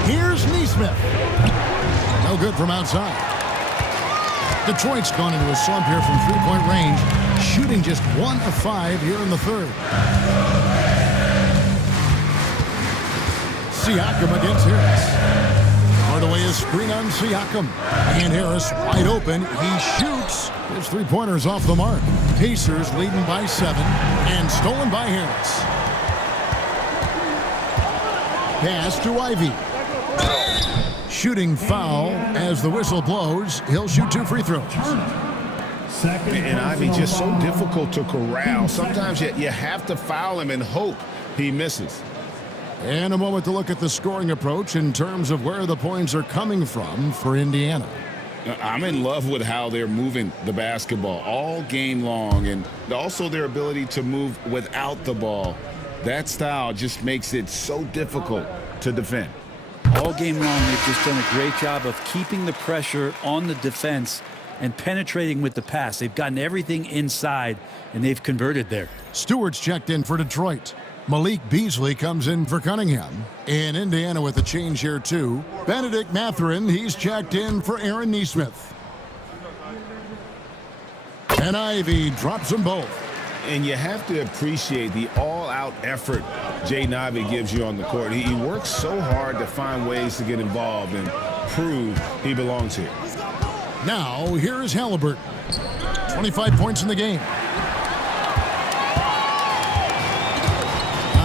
Here's Neesmith. No good from outside. Detroit's gone into a slump here from 3-point range, shooting just 1 of 5 here in the 3rd. Siakam against Harris. Hardaway is screen on Siakam. And Harris wide open. He shoots. His 3-pointers off the mark. Pacers leading by 7 and stolen by Harris. Pass to Ivy. Shooting foul as the whistle blows. He'll shoot 2 free throws. And Ivy just so difficult to corral. Sometimes you have to foul him and hope he misses. And a moment to look at the scoring approach in terms of where the points are coming from for Indiana. I'm in love with how they're moving the basketball all game long, and also their ability to move without the ball. That style just makes it so difficult to defend. All game long, they've just done a great job of keeping the pressure on the defense and penetrating with the pass. They've gotten everything inside, and they've converted there. Stewart's checked in for Detroit. Malik Beasley comes in for Cunningham. And Indiana with a change here, too. Benedict Mathurin, he's checked in for Aaron Neesmith. And Ivy drops them both. And you have to appreciate the all-out effort Jaden Ivey gives you on the court. He works so hard to find ways to get involved and prove he belongs here. Now, here is Halliburton. 25 points in the game.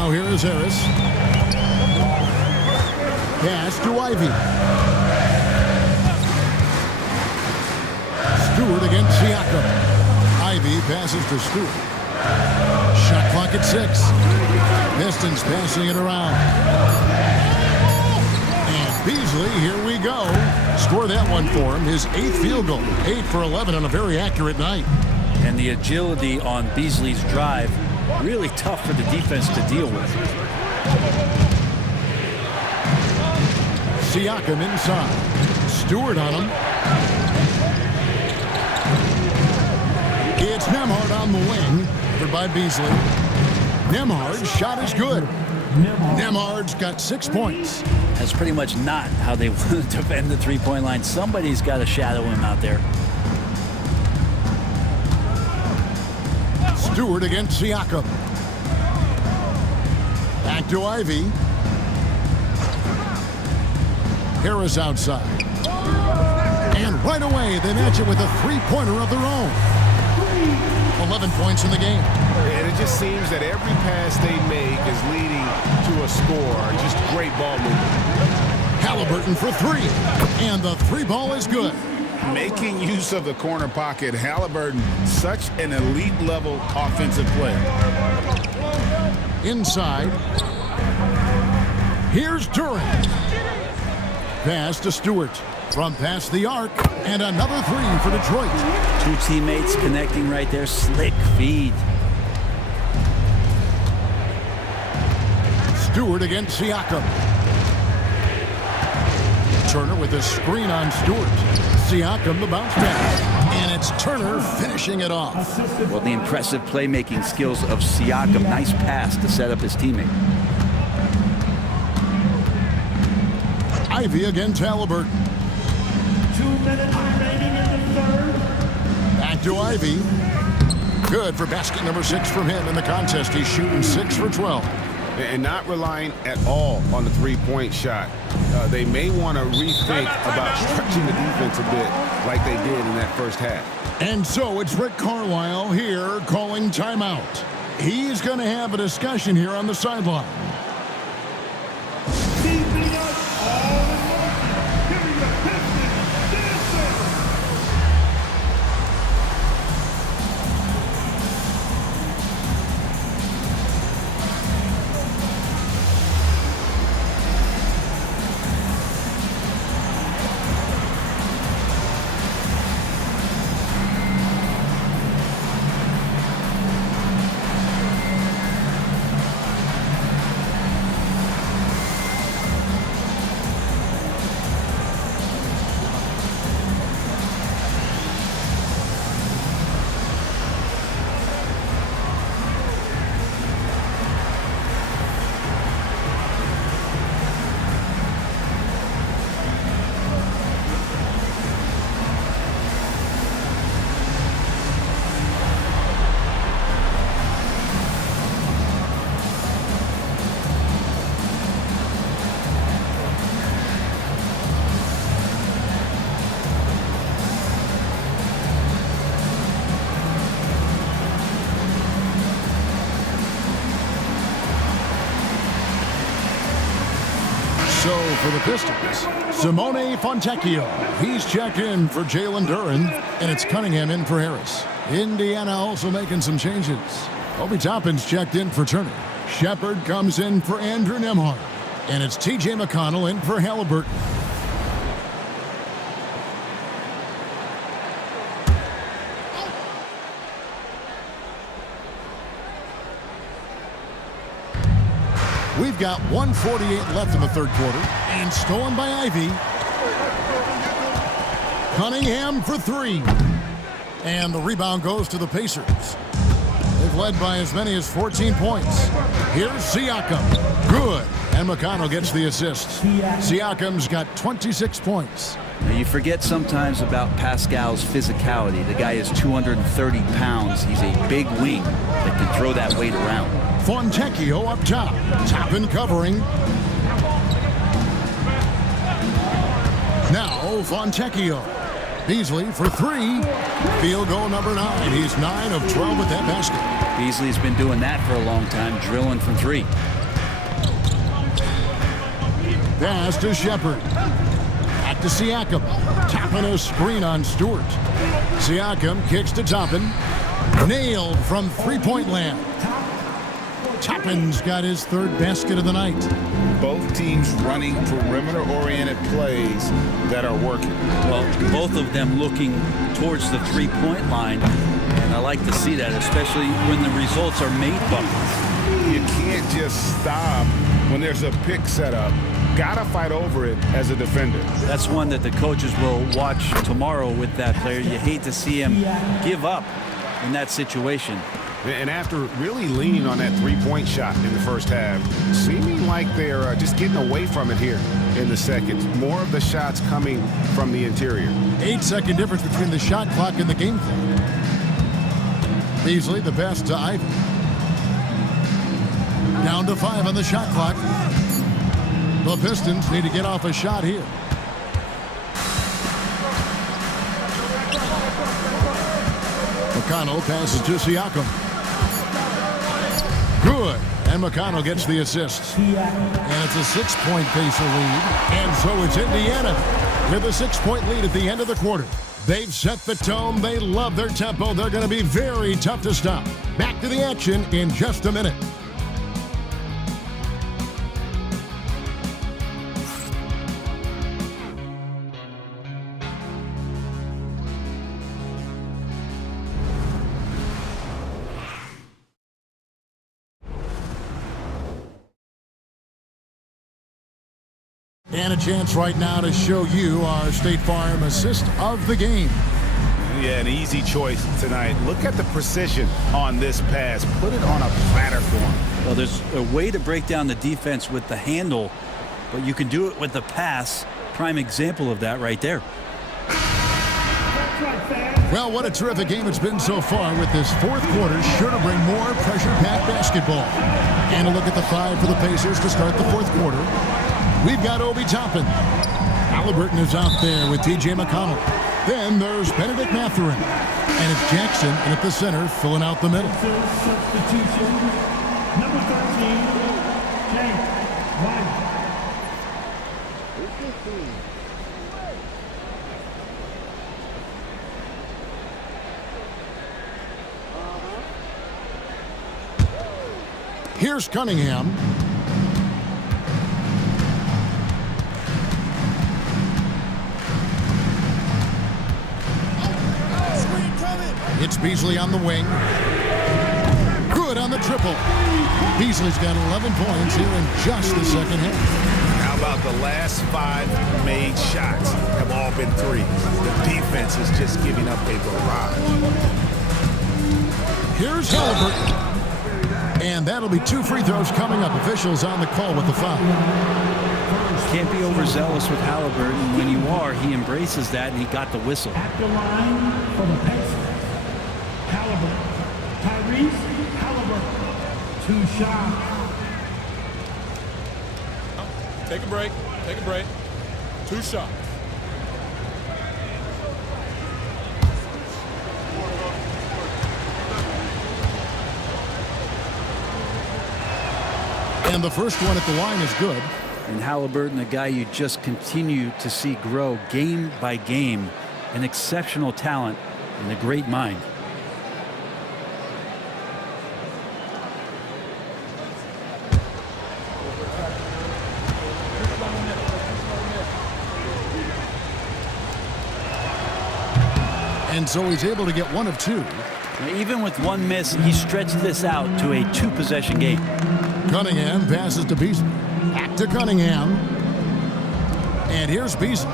Now here is Harris. Pass to Ivy. Stewart against Siakam. Ivy passes to Stewart. Shot clock at 6. Pistons passing it around. And Beasley, here we go. Score that one for him. His 8th field goal. 8 for 11 on a very accurate night. And the agility on Beasley's drive, really tough for the defense to deal with. Siakam inside. Stewart on him. It's Nembhard on the wing. Covered by Beasley. Nembhard's shot is good. Nembhard's got 6 points. That's pretty much not how they want to defend the three-point line. Somebody's got to shadow him out there. Stewart against Siakam. Back to Ivy. Harris outside. And right away, they match it with a three-pointer of their own. 11 points in the game. And it just seems that every pass they make is leading to a score. Just great ball movement. Halliburton for 3. And the 3-ball is good. Making use of the corner pocket, Halliburton, such an elite-level offensive player. Inside. Here's Durant. Pass to Stewart. From past the arc, and another 3 for Detroit. 2 teammates connecting right there. Slick feed. Stewart against Siakam. Turner with a screen on Stewart. Siakam the bounce back. And it's Turner finishing it off. Well, the impressive playmaking skills of Siakam. Nice pass to set up his teammate. Ivy against Halliburton. 2 minutes remaining in the third. Back to Ivy. Good for basket number 6 from him in the contest. He's shooting 6 for 12. And not relying at all on the three-point shot. They may want to rethink about stretching the defense a bit like they did in that first half. And so it's Rick Carlisle here calling timeout. He's going to have a discussion here on the sideline. Keeping us all in motion. Giving the Pistons dancing. So for the Pistons, Simone Fontecchio. He's checked in for Jalen Duren, and it's Cunningham in for Harris. Indiana also making some changes. Obi Toppin's checked in for Turner. Shepard comes in for Andrew Nembhard. And it's T.J. McConnell in for Halliburton. We've got 1:48 left in the third quarter, and stolen by Ivy. Cunningham for 3. And the rebound goes to the Pacers. They've led by as many as 14 points. Here's Siakam. Good. And McConnell gets the assist. Siakam's got 26 points. Now you forget sometimes about Pascal's physicality. The guy is 230 pounds. He's a big wing that can throw that weight around. Fontecchio up top. Toppin covering. Now Fontecchio. Beasley for three. Field goal number 9. He's 9 of 12 with that basket. Beasley's been doing that for a long time, drilling from 3. Pass to Shepard. Back to Siakam. Tapping a screen on Stewart. Siakam kicks to Toppin. Nailed from three-point land. Toppin's got his 3rd basket of the night. Both teams running perimeter-oriented plays that are working. Well, both of them looking towards the three-point line, and I like to see that, especially when the results are made buckets. You can't just stop when there's a pick set up. Gotta fight over it as a defender. That's one that the coaches will watch tomorrow with that player. You hate to see him give up in that situation. And after really leaning on that three-point shot in the first half, seeming like they're just getting away from it here in the second. More of the shots coming from the interior. 8-second difference between the shot clock and the game clock. Beasley, the pass to Ivy. Down to 5 on the shot clock. The Pistons need to get off a shot here. McConnell passes to Siakam. Good. And McConnell gets the assist. And it's a 6-point Pacer lead. And so it's Indiana with a 6-point lead at the end of the quarter. They've set the tone. They love their tempo. They're going to be very tough to stop. Back to the action in just a minute. And a chance right now to show you our State Farm assist of the game. Yeah, an easy choice tonight. Look at the precision on this pass. Put it on a platter for him. Well, there's a way to break down the defense with the handle, but you can do it with the pass. Prime example of that right there. Well, what a terrific game it's been so far, with this 4th quarter sure to bring more pressure-packed basketball. And a look at the 5 for the Pacers to start the 4th quarter. We've got Obi Toppin. Halliburton is out there with T.J. McConnell. Then there's Benedict Mathurin. And it's Jackson in at the center, filling out the middle. Substitution, number 13, Jay White. Here's Cunningham. It's Beasley on the wing. Good on the triple. Beasley's got 11 points here in just the second half. How about the last 5 made shots have all been threes? The defense is just giving up a barrage. Here's Halliburton. And that'll be 2 free throws coming up. Officials on the call with the foul. Can't be overzealous with Halliburton. When you are, he embraces that, and he got the whistle. At the line for the Pacers, Halliburton. Tyrese Halliburton. 2 shots. Take a break. Take a break. 2 shots. And the first one at the line is good. And Halliburton, a guy you just continue to see grow game by game. An exceptional talent and a great mind. And so he's able to get 1 of 2. Now, even with 1 miss, he stretched this out to a 2-possession game. Cunningham passes to Beasley. Back to Cunningham. And here's Beasley.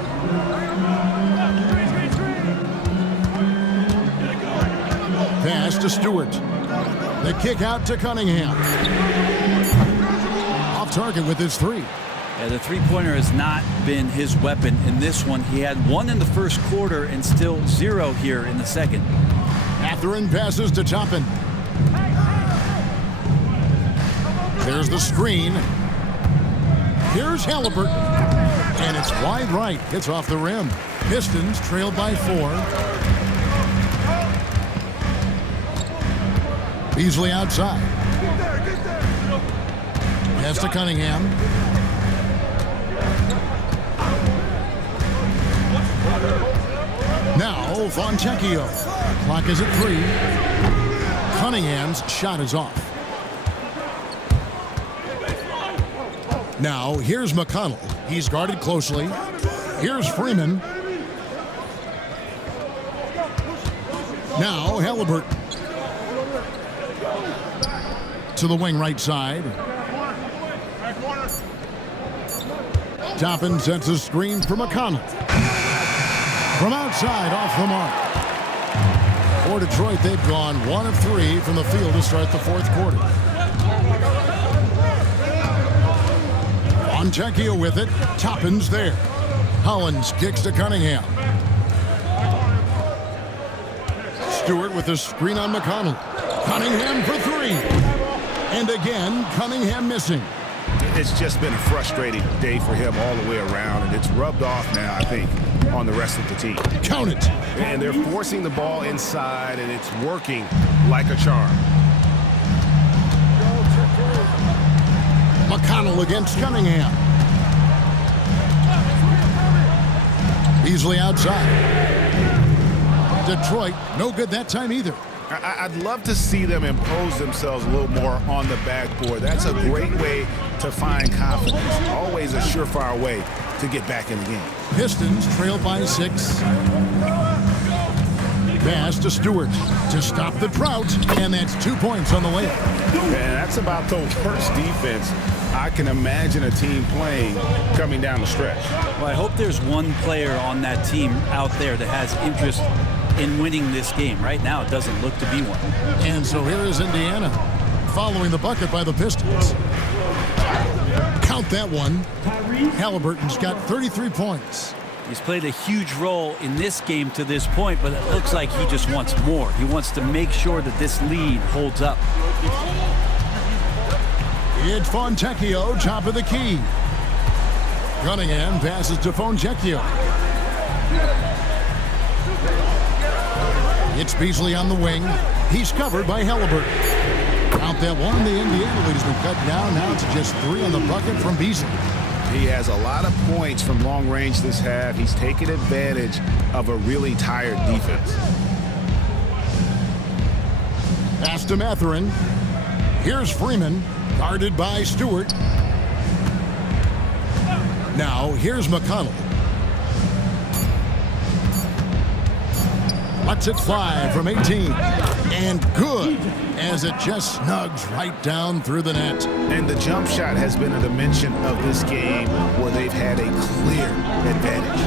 Pass to Stewart. The kick out to Cunningham. Off target with his 3. Yeah, the three-pointer has not been his weapon in this one. He had 1 in the first quarter and still 0 here in the second. Mathurin passes to Toppin. There's the screen. Here's Halliburton. And it's wide right. It's off the rim. Pistons trail by 4. Beasley outside. Pass to Cunningham. Now Fontecchio. Clock is at 3. Cunningham's shot is off. Now here's McConnell. He's guarded closely. Here's Freeman. Now Halliburton. To the wing right side. Toppin sets a screen for McConnell. From outside, off the mark. For Detroit, they've gone 1 of 3 from the field to start the 4th quarter. Fontecchio with it. Toppin's there. Hollins kicks to Cunningham. Stewart with a screen on McConnell. Cunningham for 3. And again, Cunningham missing. It's just been a frustrating day for him all the way around, and it's rubbed off now, I think, on the rest of the team. Count it. And they're forcing the ball inside, and it's working like a charm. McConnell against Cunningham. Beasley outside. Detroit, no good that time either. I'd love to see them impose themselves a little more on the backboard. That's a great way to find confidence. Always a surefire way to get back in the game. Pistons trail by 6. Pass to Stewart to stop the drought, and that's 2 points on the layup. And that's about the worst defense I can imagine a team playing coming down the stretch. Well, I hope there's one player on that team out there that has interest in winning this game. Right now, it doesn't look to be one. And so here is Indiana following the bucket by the Pistons. Count that one. Halliburton's got 33 points. He's played a huge role in this game to this point, but it looks like he just wants more. He wants to make sure that this lead holds up. It's Fontecchio, top of the key. Cunningham passes to Fontecchio. It's Beasley on the wing. He's covered by Halliburton. Count that one. The Indiana lead has been cut down now to just 3 on the bucket from Beasley. He has a lot of points from long range this half. He's taken advantage of a really tired defense. Pass to Mathurin. Here's Freeman, guarded by Stewart. Now here's McConnell. Lets it fly from 18. And good, as it just snugs right down through the net. And the jump shot has been a dimension of this game where they've had a clear advantage.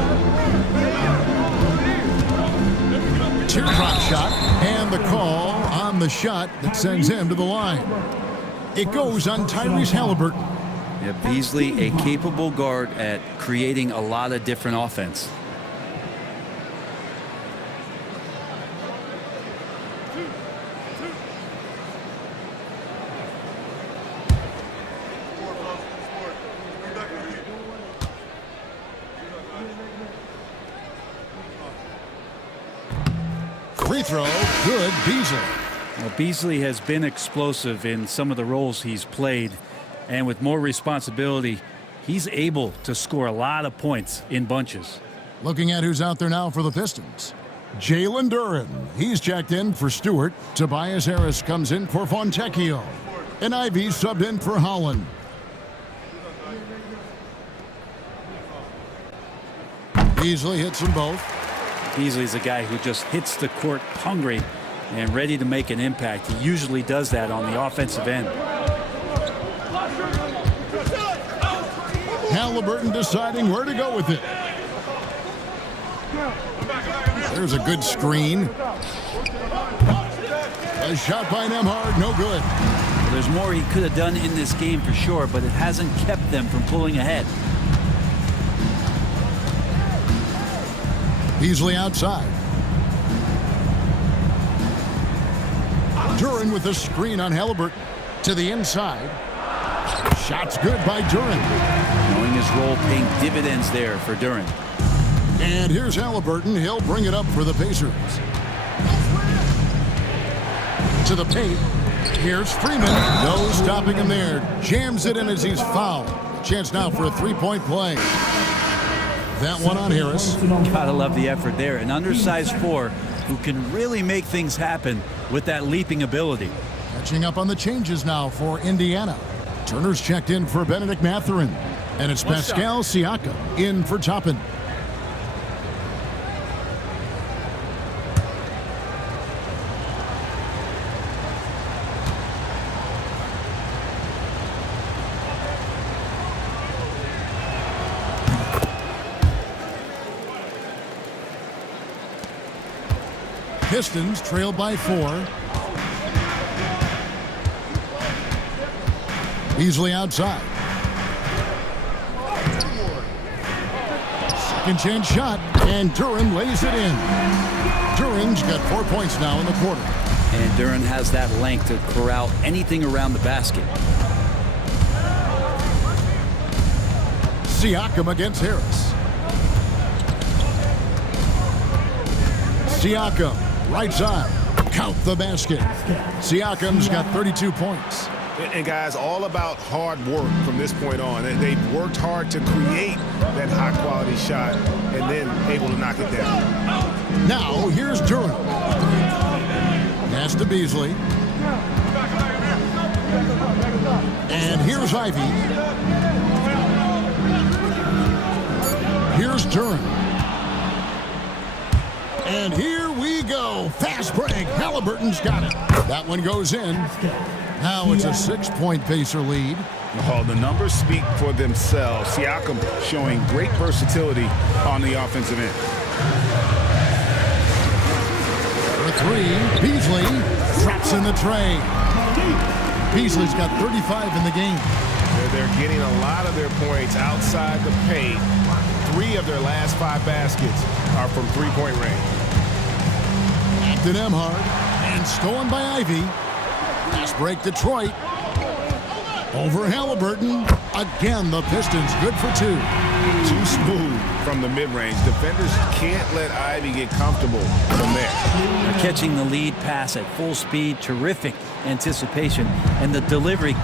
Teardrop shot, and the call on the shot that sends him to the line. It goes on Tyrese Halliburton. Yeah, Beasley, a capable guard at creating a lot of different offense. Free throw, good, Beasley. Well, Beasley has been explosive in some of the roles he's played, and with more responsibility, he's able to score a lot of points in bunches. Looking at who's out there now for the Pistons. Jalen Duren, he's checked in for Stewart. Tobias Harris comes in for Fontecchio. And Ivy subbed in for Holland. Beasley hits them both. Beasley's a guy who just hits the court hungry and ready to make an impact. He usually does that on the offensive end. Halliburton deciding where to go with it. There's a good screen. A shot by Nembhard, no good. Well, there's more he could have done in this game for sure, but it hasn't kept them from pulling ahead. Beasley outside. Duren with a screen on Halliburton to the inside. Shot's good by Duren. Knowing his role paying dividends there for Duren. And here's Halliburton. He'll bring it up for the Pacers. To the paint. Here's Freeman. No stopping him there. Jams it in as he's fouled. Chance now for a three-point play. That one on Harris. Gotta love the effort there. An undersized 4 who can really make things happen with that leaping ability. Catching up on the changes now for Indiana. Turner's checked in for Benedict Mathurin. And it's Pascal Siakam in for Toppin. Pistons trail by 4. Beasley outside. Second chance shot, and Duren lays it in. Duren's got 4 points now in the quarter. And Duren has that length to corral anything around the basket. Siakam against Harris. Siakam, right side. Count the basket. Siakam's got 32 points. And guys, all about hard work from this point on. They've worked hard to create that high-quality shot and then able to knock it down. Now, here's Duren. Pass to Beasley. And here's Ivy. Here's Duren. And here we go. Fast break. Halliburton's got it. That one goes in. Now it's a 6-point Pacer lead. Oh, the numbers speak for themselves. Siakam showing great versatility on the offensive end. For 3, Beasley drops in the tray. Beasley's got 35 in the game. They're getting a lot of their points outside the paint. 3 of their last 5 baskets are from three-point range. Acton Emhard, and stolen by Ivy. Fast break Detroit. Over Halliburton. Again, the Pistons good for 2. Too smooth from the mid-range. Defenders can't let Ivy get comfortable from there. They're catching the lead pass at full speed. Terrific anticipation. And the delivery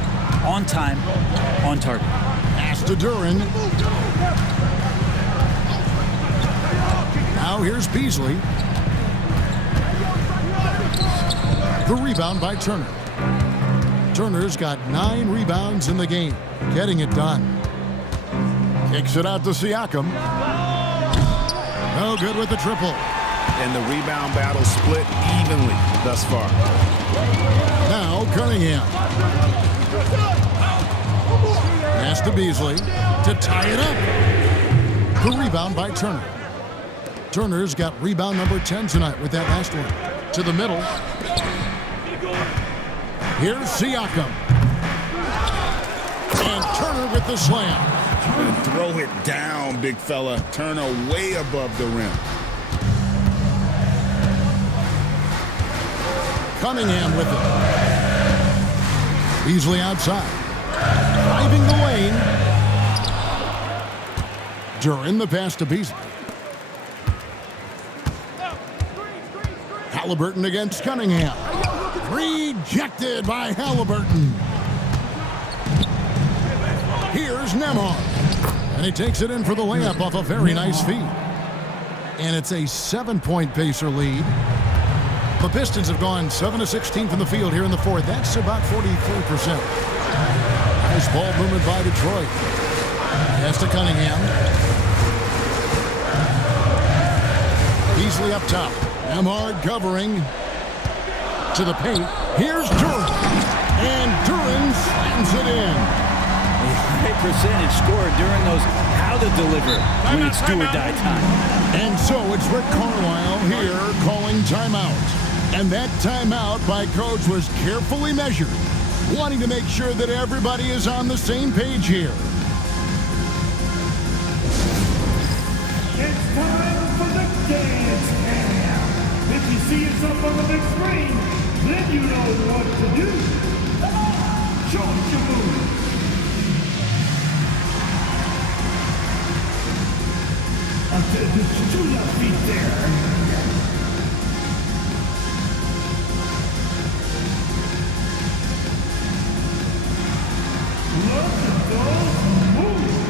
on time, on target. Pass to Duren. Now here's Beasley. The rebound by Turner. Turner's got 9 rebounds in the game, getting it done. Kicks it out to Siakam. No good with the triple. And the rebound battle split evenly thus far. Now Cunningham. Pass to Beasley to tie it up. The rebound by Turner. Turner's got rebound number 10 tonight with that last one. To the middle. Here's Siakam. And Turner with the slam. And throw it down, big fella. Turner way above the rim. Cunningham with it. Beasley outside. Driving the lane. Duren the pass to Beasley. Halliburton against Cunningham. Rejected by Halliburton. Here's Nembhard. And he takes it in for the layup off a very nice feed. And it's a 7-point Pacer lead. The Pistons have gone 7 of 16 from the field here in the fourth. That's about 43%. Nice ball movement by Detroit. Pass to Cunningham. Beasley up top. Nembhard covering. To the paint. Here's Duren. And Duren slams it in. A high percentage score during those how to deliver when it's do or die time. And so it's Rick Carlisle here calling timeout. And that timeout by Coach was carefully measured, wanting to make sure that everybody is on the same page here. It's time for the dance cam. If you see us up on the big screen, then you know what to do. Show us your moves. A Two left feet there. Look at those moves.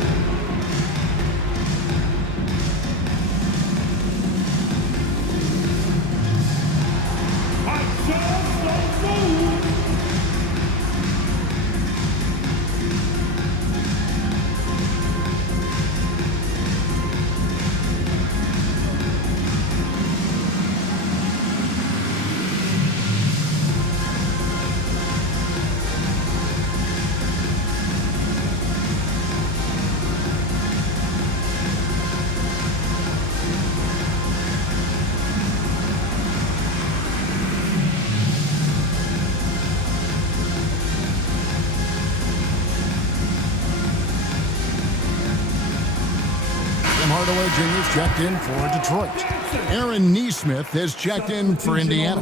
I just don't move. Hardaway Jr. is checked in for Detroit. Aaron Nesmith has checked in for Indiana.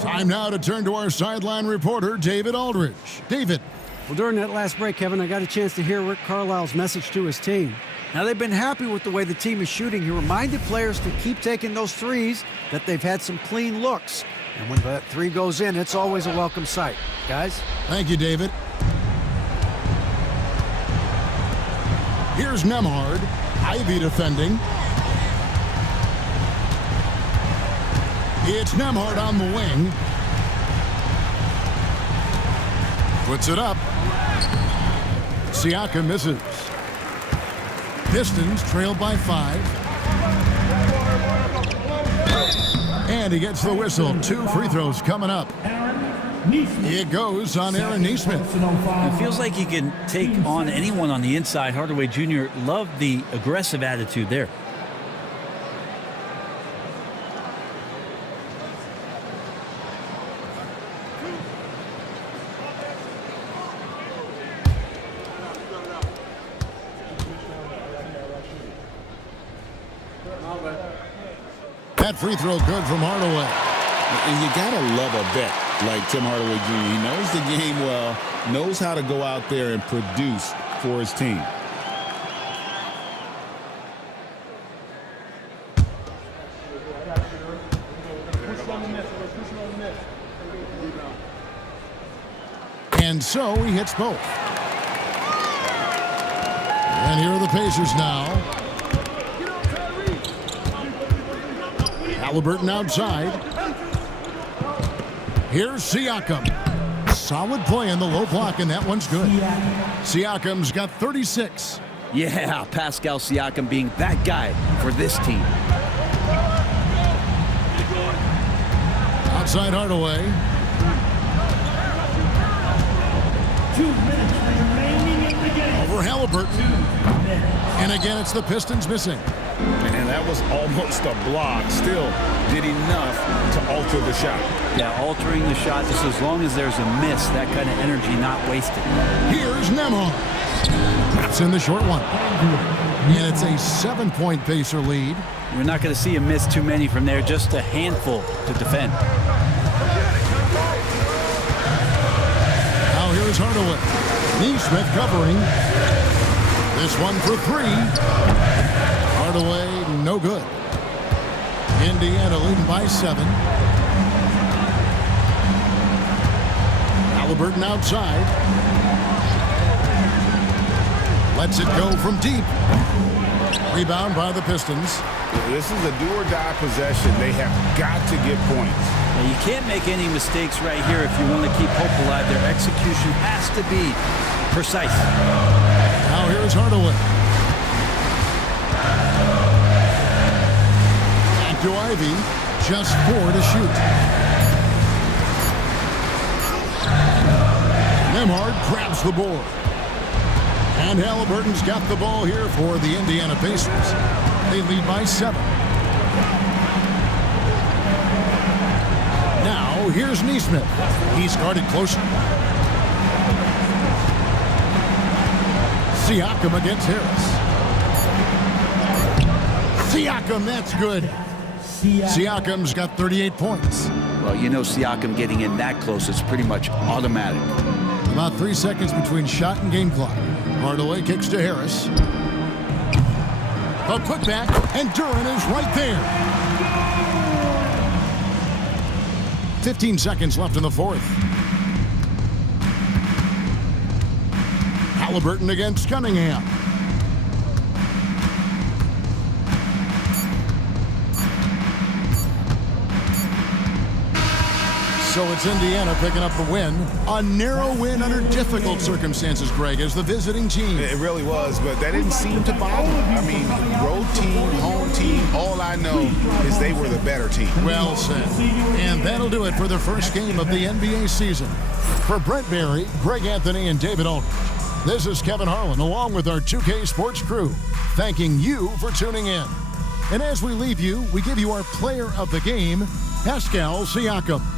Time now to turn to our sideline reporter, David Aldridge. David. Well, during that last break, Kevin, I got a chance to hear Rick Carlisle's message to his team. Now, they've been happy with the way the team is shooting. He reminded players to keep taking those threes, that they've had some clean looks. And when that three goes in, it's always a welcome sight. Guys? Thank you, David. Here's Nemhard. Ivy defending. It's Nemhard on the wing. Puts it up. Siakam misses. Pistons trail by 5. And he gets the whistle. 2 free throws coming up. It goes on Aaron Nesmith. It feels like he can take on anyone on the inside. Hardaway Jr. loved the aggressive attitude there. That free throw good from Hardaway. And you got to love a vet like Tim Hardaway Jr. He knows the game well, knows how to go out there and produce for his team. And so he hits both. And here are the Pacers now. Halliburton outside. Here's Siakam. Solid play in the low block, and that one's good. Siakam's got 36. Yeah, Pascal Siakam being that guy for this team. Outside Hardaway. 2 minutes remaining in the game. Over Halliburton. And again, it's the Pistons missing. And that was almost a block. Still did enough to alter the shot. Yeah, altering the shot just as long as there's a miss, that kind of energy not wasted. Here's Nemhard. That's in the short one. And it's a 7-point Pacer lead. We're not going to see him miss too many from there, just a handful to defend. Now here's Hardaway. Nesmith covering. This one for 3. Hardaway, no good. Indiana leading by 7. Halliburton outside. Lets it go from deep. Rebound by the Pistons. This is a do-or-die possession. They have got to get points. Now, you can't make any mistakes right here if you want to keep hope alive. Their execution has to be precise. Now here's Hardaway. Back to Ivy. Just 4 to shoot. Nemhard grabs the board. And Halliburton's got the ball here for the Indiana Pacers. They lead by 7. Now, here's Nesmith. He's guarded closer. Siakam against Harris. Siakam, that's good. Siakam's got 38 points. Well, you know Siakam getting in that close is pretty much automatic. About 3 seconds between shot and game clock. Hardaway kicks to Harris. A putback, and Duran is right there. 15 seconds left in the fourth. Halliburton against Cunningham. So it's Indiana picking up the win. A narrow win under difficult circumstances, Greg, as the visiting team. It really was, but that didn't seem to bother them. I mean, road team, home team, all I know is they were the better team. Well said. And that'll do it for the first game of the NBA season. For Brent Barry, Greg Anthony, and David Aldridge, this is Kevin Harlan along with our 2K Sports crew, thanking you for tuning in. And as we leave you, we give you our player of the game, Pascal Siakam.